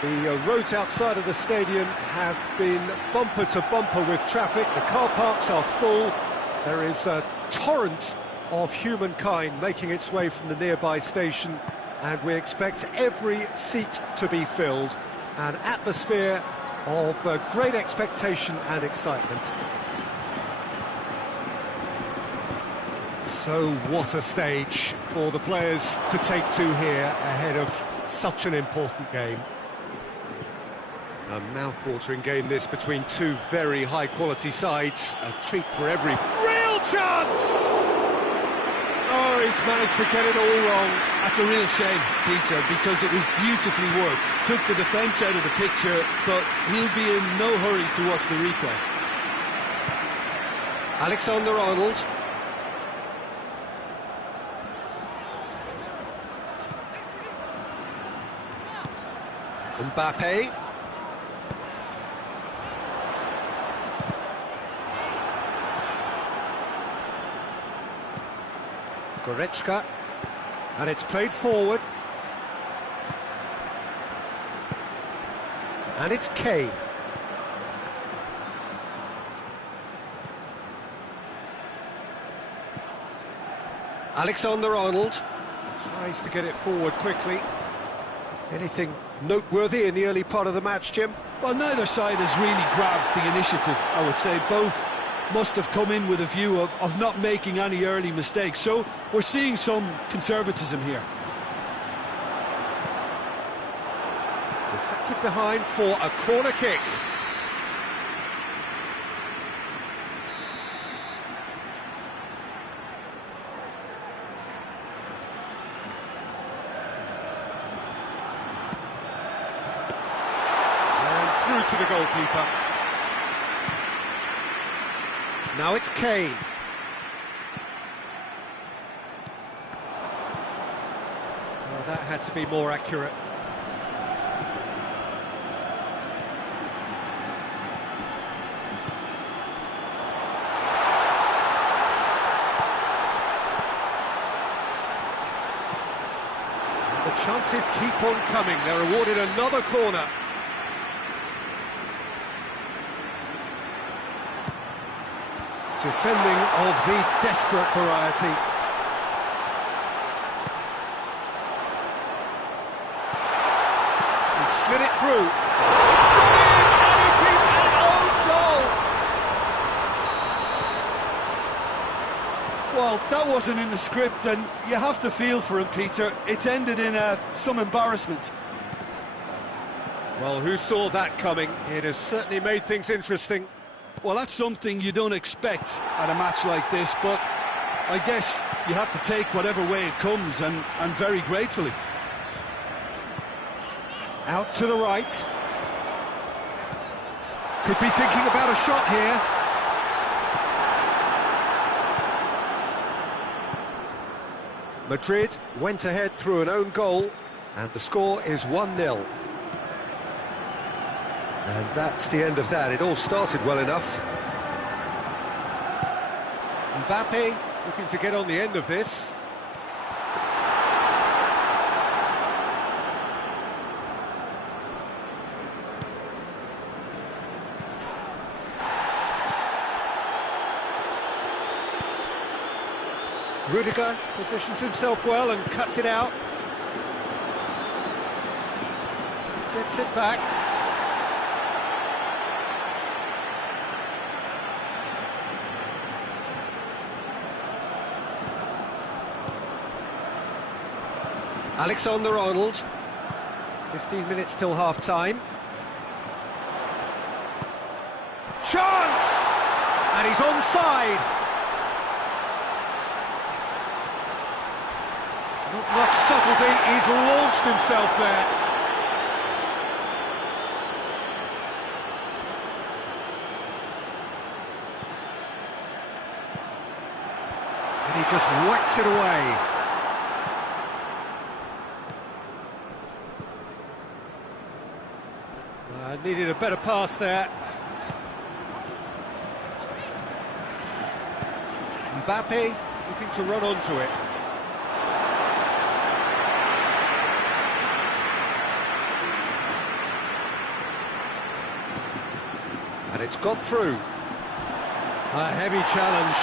The roads outside of the stadium have been bumper to bumper with traffic. The car parks are full. There is a torrent of humankind making its way from the nearby station, and we expect every seat to be filled. An atmosphere of great expectation and excitement. So what a stage for the players to take to here ahead of such an important game. A mouth-watering game this between two very high-quality sides. A treat for every... Real chance! Oh, he's managed to get it all wrong. That's a real shame, Peter, because it was beautifully worked. Took the defence out of the picture, but he'll be in no hurry to watch the replay. Alexander-Arnold. Mbappe. Goretzka. And it's played forward. And it's Kane. Alexander-Arnold tries to get it forward quickly. Anything noteworthy in the early part of the match, Jim? Well, neither side has really grabbed the initiative, I would say. Both must have come in with a view of not making any early mistakes. So we're seeing some conservatism here. Deflected behind for a corner kick. And through to the goalkeeper. Now it's Kane. Well, that had to be more accurate. And the chances keep on coming. They're awarded another corner. Defending of the desperate variety. He slid it through. It's brilliant, and it is an own goal! Well, that wasn't in the script, and you have to feel for him, Peter. It's ended in some embarrassment. Well, who saw that coming? It has certainly made things interesting. Well, that's something you don't expect at a match like this, but I guess you have to take whatever way it comes, and very gratefully. Out to the right. Could be thinking about a shot here. Madrid went ahead through an own goal, and the score is 1-0. And that's the end of that. It all started well enough. Mbappe looking to get on the end of this. Rudiger positions himself well and cuts it out. Gets it back. Alexander-Arnold. 15 minutes till half-time. Chance! And he's onside. Not much subtlety, he's launched himself there. And he just whacks it away. Needed a better pass there. Mbappe looking to run onto it. And it's got through. A heavy challenge.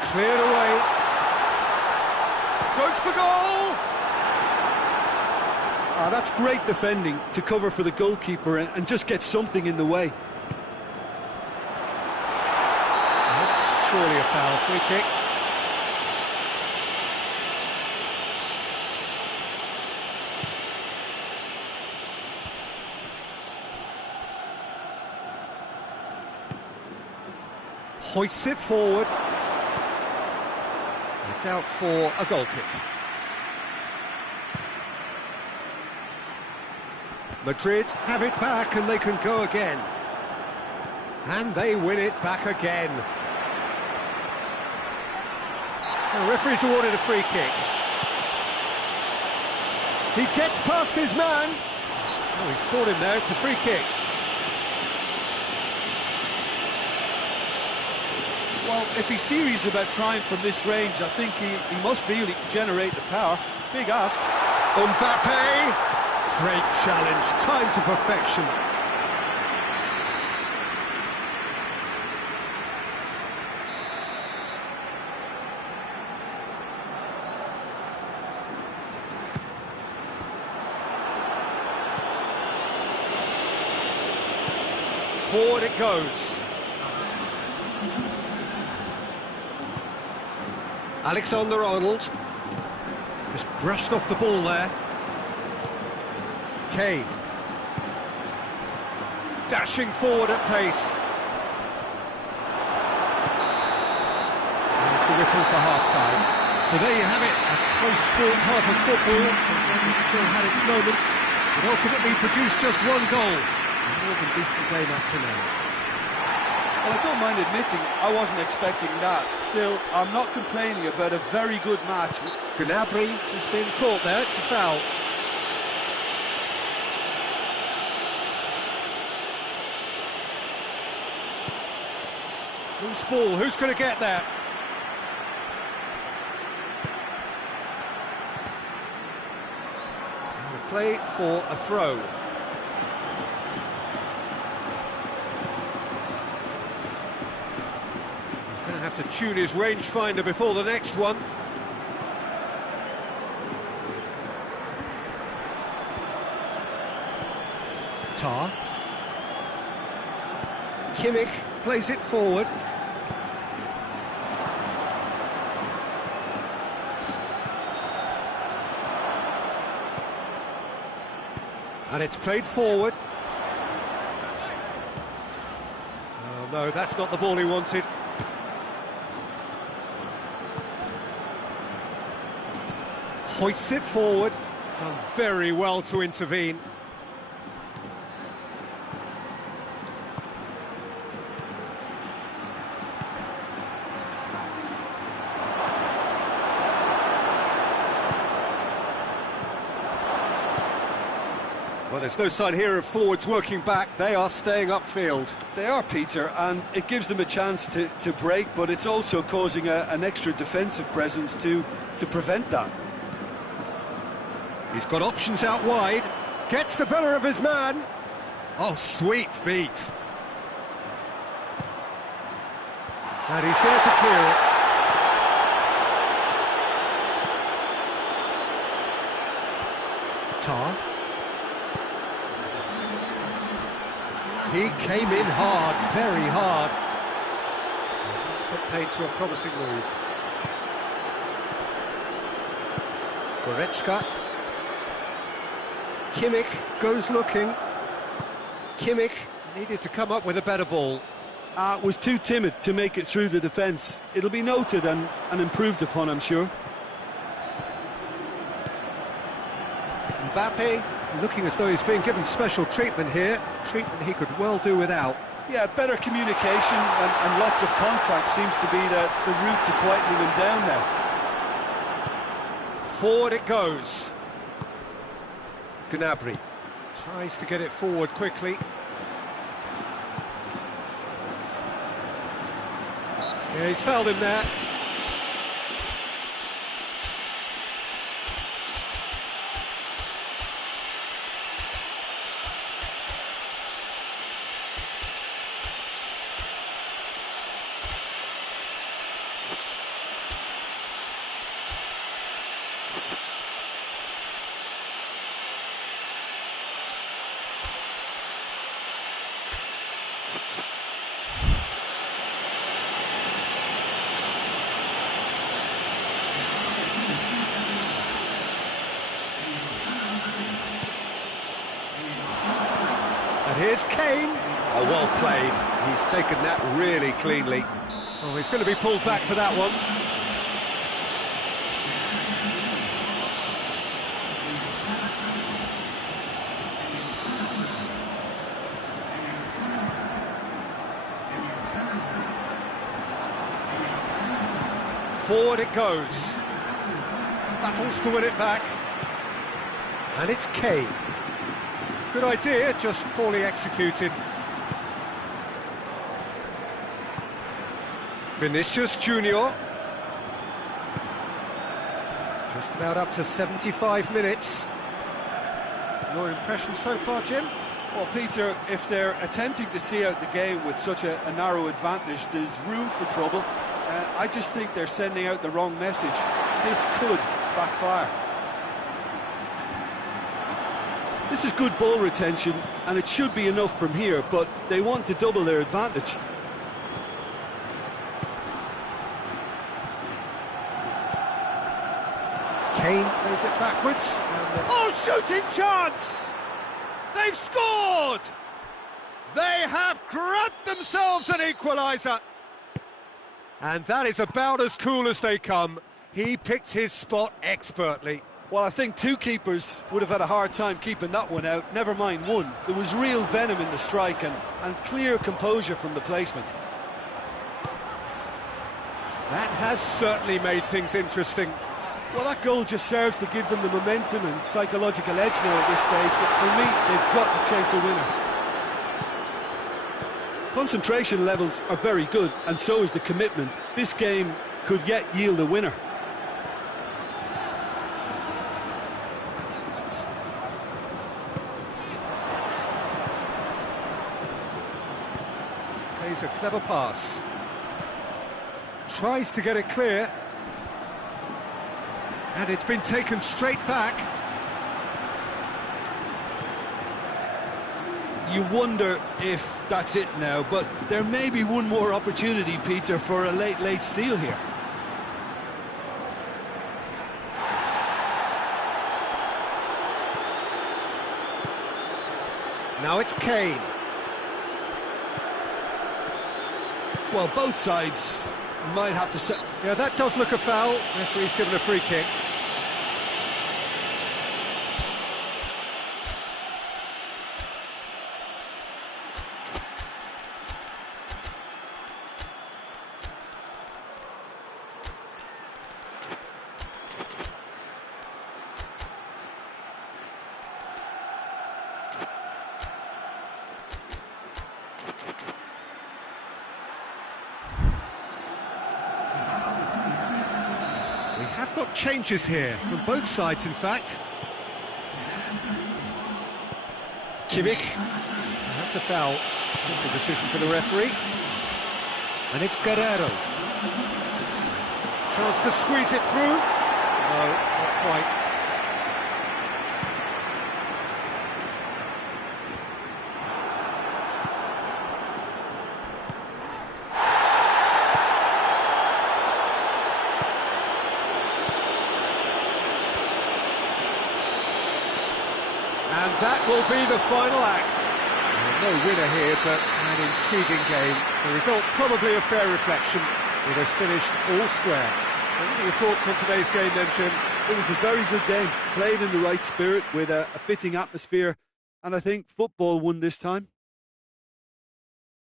Cleared away. Goes for goal! Ah, that's great defending to cover for the goalkeeper and just get something in the way. That's surely a foul. Free kick. Hoists it forward. It's out for a goal kick. Madrid have it back and they can go again. And they win it back again. The referee's awarded a free kick. He gets past his man. Oh, he's caught him there, it's a free kick. Well, if he's serious about trying from this range, I think he must feel he can generate the power. Big ask. Mbappe! Great challenge, time to perfection. Forward it goes. Alexander-Arnold just brushed off the ball there. Kane dashing forward at pace. There's the whistle for half-time. So there you have it, a close-fought half of football. It still had its moments, but ultimately produced just one goal. A more than decent game up to now. Well, I don't mind admitting I wasn't expecting that. Still, I'm not complaining about a very good match. Gnabry has been caught there, it's a foul. Loose ball, who's going to get there? Out of play for a throw. He's going to have to tune his rangefinder before the next one. Tar. Kimmich plays it forward. And it's played forward. Oh no, that's not the ball he wanted. Hoists it forward. Done very well to intervene. Well, there's no sign here of forwards working back. They are staying upfield. They are, Peter, and it gives them a chance to break, but it's also causing an extra defensive presence to prevent that. He's got options out wide. Gets the better of his man. Oh, sweet feet. And he's there to clear it. Tar. He came in hard, very hard. And that's put paid to a promising move. Goretzka. Kimmich goes looking. Kimmich needed to come up with a better ball. Was too timid to make it through the defence. It'll be noted and improved upon, I'm sure. Mbappe looking as though he's being given special treatment here. Treatment he could well do without. Yeah, better communication and lots of contact seems to be the route to quietening him down now. Forward it goes. Gnabry tries to get it forward quickly. Yeah, he's fouled him there. And here's Kane. Oh, well played. He's taken that really cleanly. Oh, he's going to be pulled back for that one. Forward it goes. Battles to win it back. And it's Kane. Good idea, just poorly executed. Vinicius Junior. Just about up to 75 minutes. Your impression so far, Jim? Well, Peter, if they're attempting to see out the game with such a narrow advantage, there's room for trouble. I just think they're sending out the wrong message. This could backfire. This is good ball retention, and it should be enough from here, but they want to double their advantage. Kane plays it backwards. Oh, shooting chance! They've scored! They have grabbed themselves an equaliser. And that is about as cool as they come. He picked his spot expertly. Well, I think two keepers would have had a hard time keeping that one out, never mind one. There was real venom in the strike and clear composure from the placement. That has certainly made things interesting. Well, that goal just serves to give them the momentum and psychological edge now at this stage, but for me, they've got to chase a winner. Concentration levels are very good, and so is the commitment. This game could yet yield a winner. Plays a clever pass. Tries to get it clear. And it's been taken straight back. You wonder if that's it now, but there may be one more opportunity, Peter, for a late steal here. Now it's Kane. Well, both sides might have to set... Yeah, that does look a foul. Referee's given a free kick. We have got changes here, from both sides in fact. Kimmich. That's a foul. Simple decision for the referee. And it's Guerrero. Chance to squeeze it through. No, not quite. And that will be the final act. No winner here, but an intriguing game. The result probably a fair reflection. It has finished all square. What are your thoughts on today's game then, Jim? It was a very good game, played in the right spirit with a fitting atmosphere, and I think football won this time.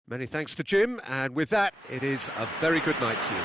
Many thanks to Jim, and with that, it is a very good night to you.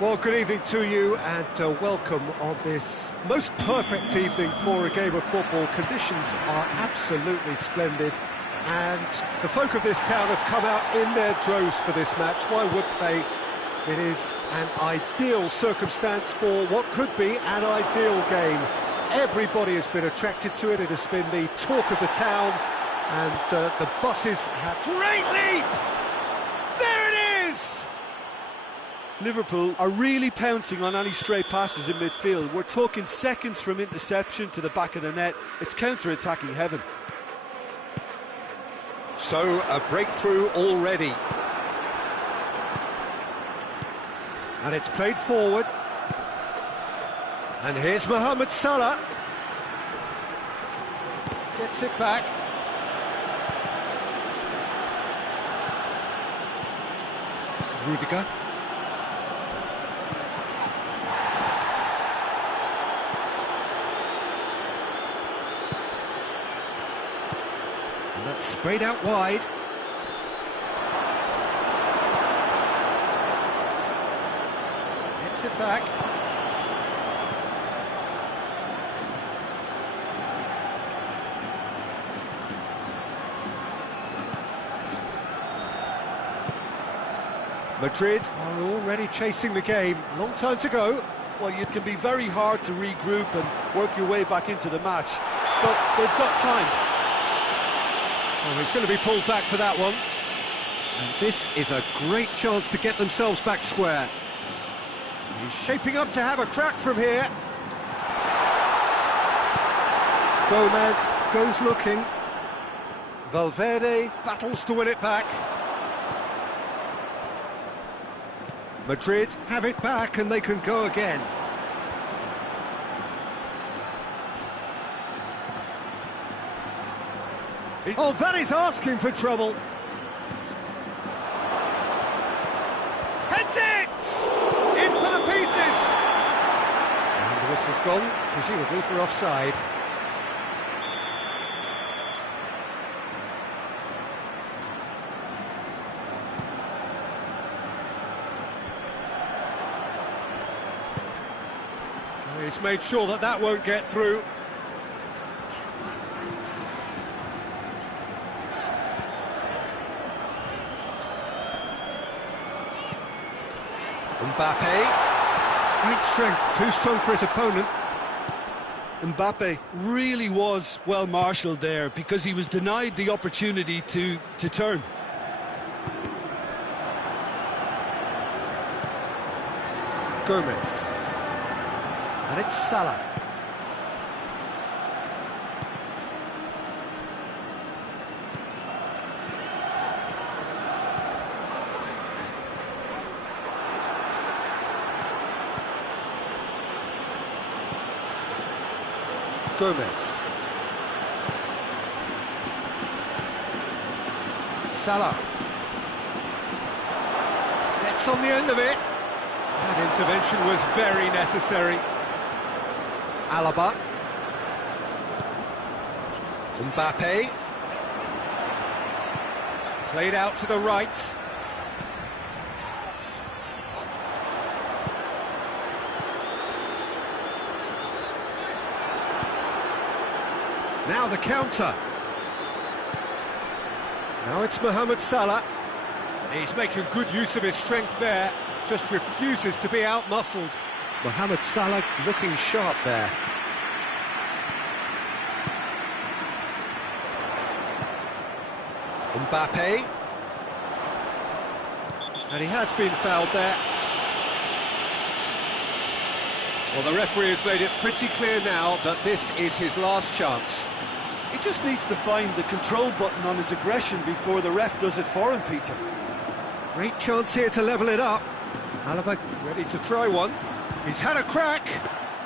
Well, good evening to you and welcome on this most perfect evening for a game of football. Conditions are absolutely splendid and the folk of this town have come out in their droves for this match. Why wouldn't they? It is an ideal circumstance for what could be an ideal game. Everybody has been attracted to it. It has been the talk of the town and the buses have... Great leap! There it is! Liverpool are really pouncing on any stray passes in midfield. We're talking seconds from interception to the back of the net. It's counter-attacking heaven. So, a breakthrough already. And it's played forward. And here's Mohamed Salah. Gets it back. Rudiger. And that's sprayed out wide. Gets it back. Madrid are already chasing the game. Long time to go. Well, it can be very hard to regroup and work your way back into the match, but they've got time. Oh, he's going to be pulled back for that one. And this is a great chance to get themselves back square. He's shaping up to have a crack from here. Gomez goes looking. Valverde battles to win it back. Madrid have it back and they can go again. Oh, that is asking for trouble. Heads it! In for the pieces! And the whistle's gone, presumably for offside. He's made sure that that won't get through. Mbappe, great strength, too strong for his opponent. Mbappe really was well marshalled there because he was denied the opportunity to turn. Gomez. And it's Salah. Gomez. Salah. Gets on the end of it. That intervention was very necessary. Alaba. Mbappe. Played out to the right. Now the counter. Now it's Mohamed Salah. He's making good use of his strength there. Just refuses to be out-muscled. Mohamed Salah looking sharp there. Mbappe. And he has been fouled there. Well, the referee has made it pretty clear now that this is his last chance. He just needs to find the control button on his aggression before the ref does it for him, Peter. Great chance here to level it up. Alaba ready to try one. He's had a crack.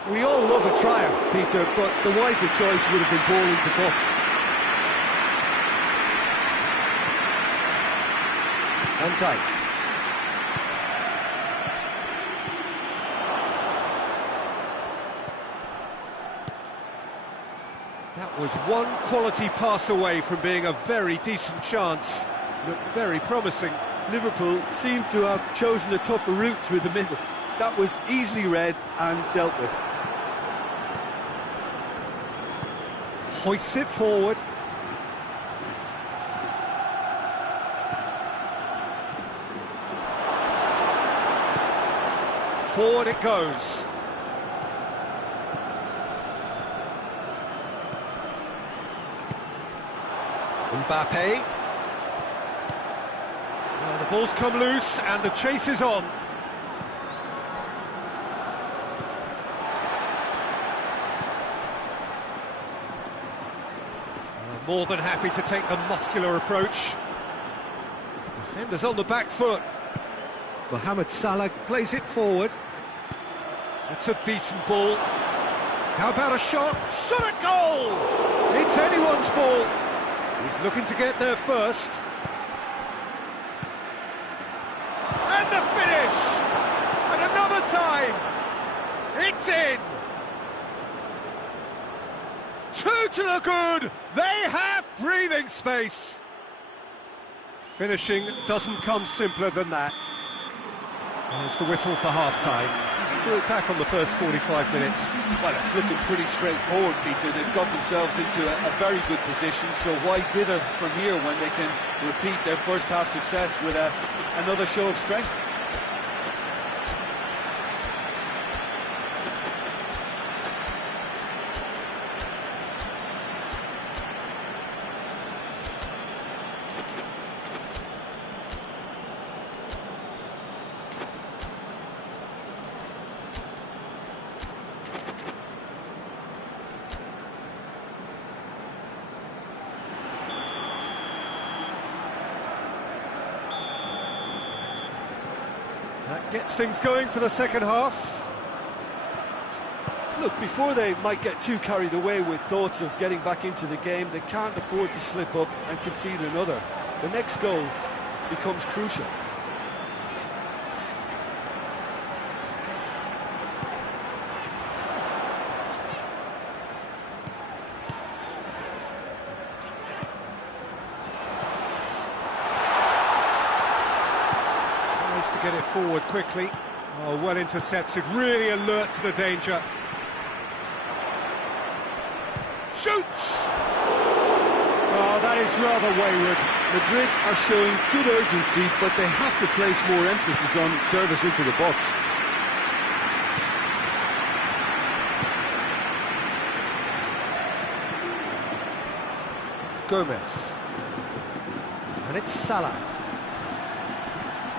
We all love a trier, Peter, but the wiser choice would have been ball into box. Van Dijk. That was one quality pass away from being a very decent chance. Looked very promising. Liverpool seem to have chosen a tougher route through the middle. That was easily read and dealt with. Hoists it forward. Forward it goes. Mbappe. Well, the ball's come loose and the chase is on. More than happy to take the muscular approach. Defenders on the back foot. Mohamed Salah plays it forward. That's a decent ball. How about a shot? Shot at goal! It's anyone's ball. He's looking to get there first. And the finish! And another time! It's in! Two to the good! They have breathing space! Finishing doesn't come simpler than that. There's the whistle for half-time. Drew it back on the first 45 minutes. Well, it's looking pretty straightforward, Peter. They've got themselves into a very good position, so why dither from here when they can repeat their first half success with another show of strength? That gets things going for the second half. Look, before they might get too carried away with thoughts of getting back into the game, they can't afford to slip up and concede another. The next goal becomes crucial. To get it forward quickly. Oh, well intercepted, really alert to the danger. Shoots! Oh, that is rather wayward. Madrid are showing good urgency, but they have to place more emphasis on service into the box. Gomez. And it's Salah.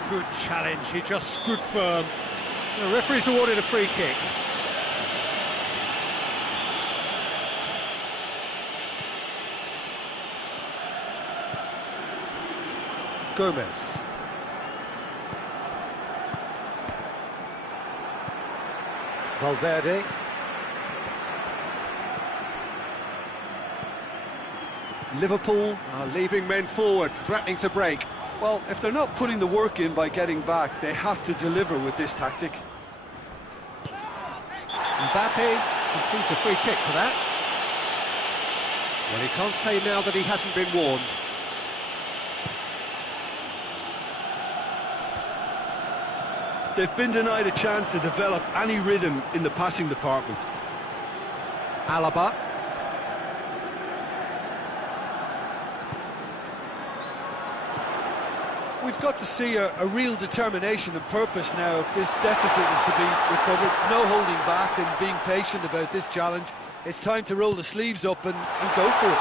Good challenge, he just stood firm. The referee's awarded a free kick. Gomez. Valverde. Liverpool are leaving men forward, threatening to break. Well, if they're not putting the work in by getting back, they have to deliver with this tactic. Mbappe concedes a free kick for that. Well, he can't say now that he hasn't been warned. They've been denied a chance to develop any rhythm in the passing department. Alaba. We've got to see a real determination and purpose now if this deficit is to be recovered. No holding back and being patient about this challenge. It's time to roll the sleeves up and go for it.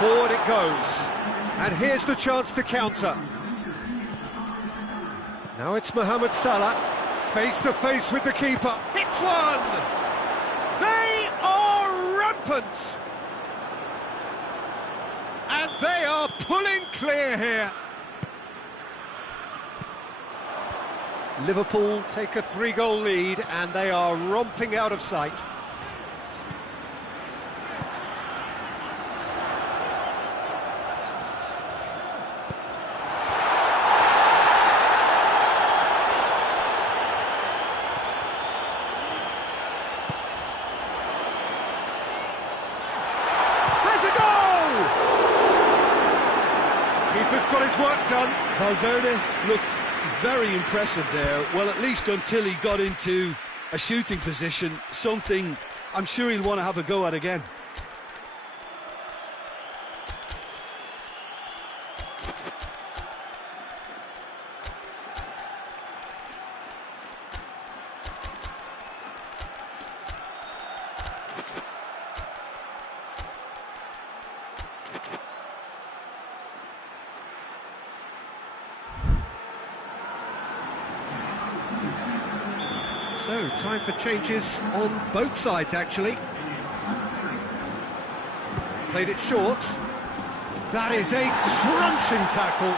Forward it goes. And here's the chance to counter. Now it's Mohamed Salah, face to face with the keeper. Hits one! They are rampant! And they are pulling clear here. Liverpool take a 3-goal lead and they are romping out of sight. has got his work done. Valverde looked very impressive there, well, at least until he got into a shooting position, something I'm sure he'll want to have a go at again. So, time for changes on both sides, actually. Played it short. That is a crunching tackle.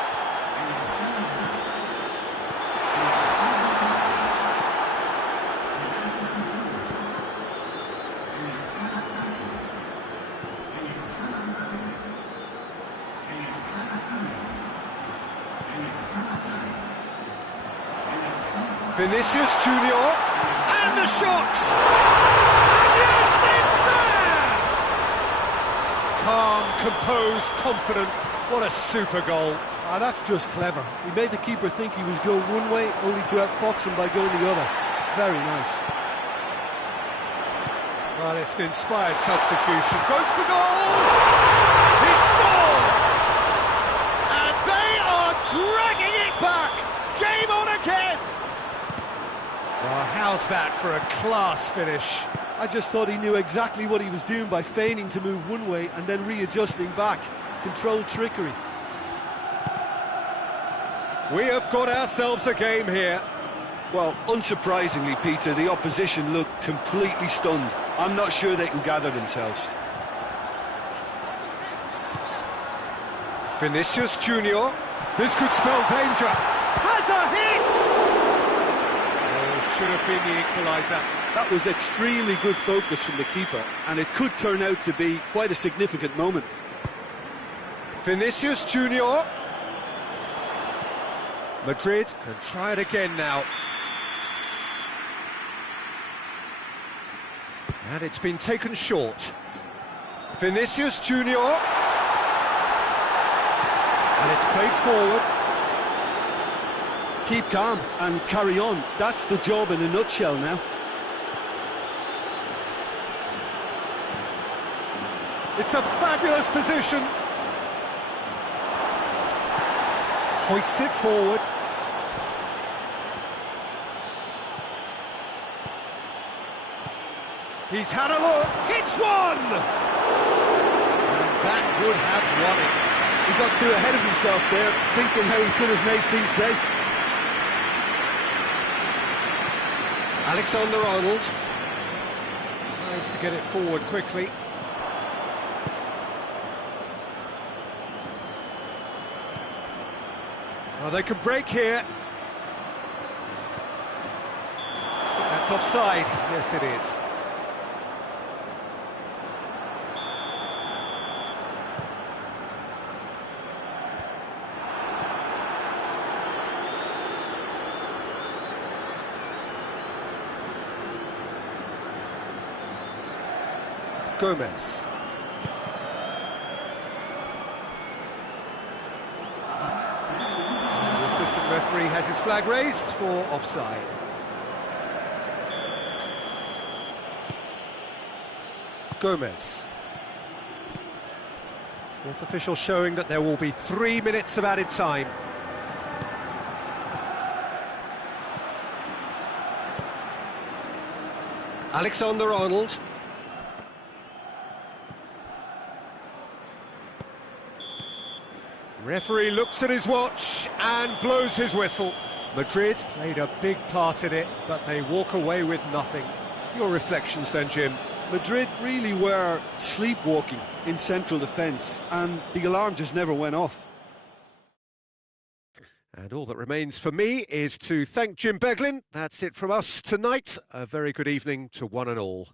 Vinicius Junior, and the shot! And yes, it's there! Calm, composed, confident. What a super goal. Ah, that's just clever. He made the keeper think he was going one way, only to outfox him by going the other. Very nice. Well, it's an inspired substitution. Goes for goal! He scored! And they are dragging it back! Game on again! Well, how's that for a class finish? I just thought he knew exactly what he was doing by feigning to move one way and then readjusting back. Controlled trickery. We have got ourselves a game here. Well, unsurprisingly, Peter, the opposition looked completely stunned. I'm not sure they can gather themselves. Vinicius Junior. This could spell danger. Has a hit! Should have been the equaliser. That was extremely good focus from the keeper, and it could turn out to be quite a significant moment. Vinicius Junior. Madrid can try it again now. And it's been taken short. Vinicius Junior. And it's played forward. Keep calm and carry on. That's the job in a nutshell now. It's a fabulous position. Hoists it forward. He's had a look. Hits one! And that would have won it. He got too ahead of himself there, thinking how he could have made things safe. Alexander-Arnold tries to get it forward quickly. Oh, they can break here. That's offside. Yes, it is. Gomez. The assistant referee has his flag raised for offside. Gomez. Fourth official showing that there will be 3 minutes of added time. Alexander-Arnold. Referee looks at his watch and blows his whistle. Madrid played a big part in it, but they walk away with nothing. Your reflections then, Jim? Madrid really were sleepwalking in central defence, and the alarm just never went off. And all that remains for me is to thank Jim Beglin. That's it from us tonight. A very good evening to one and all.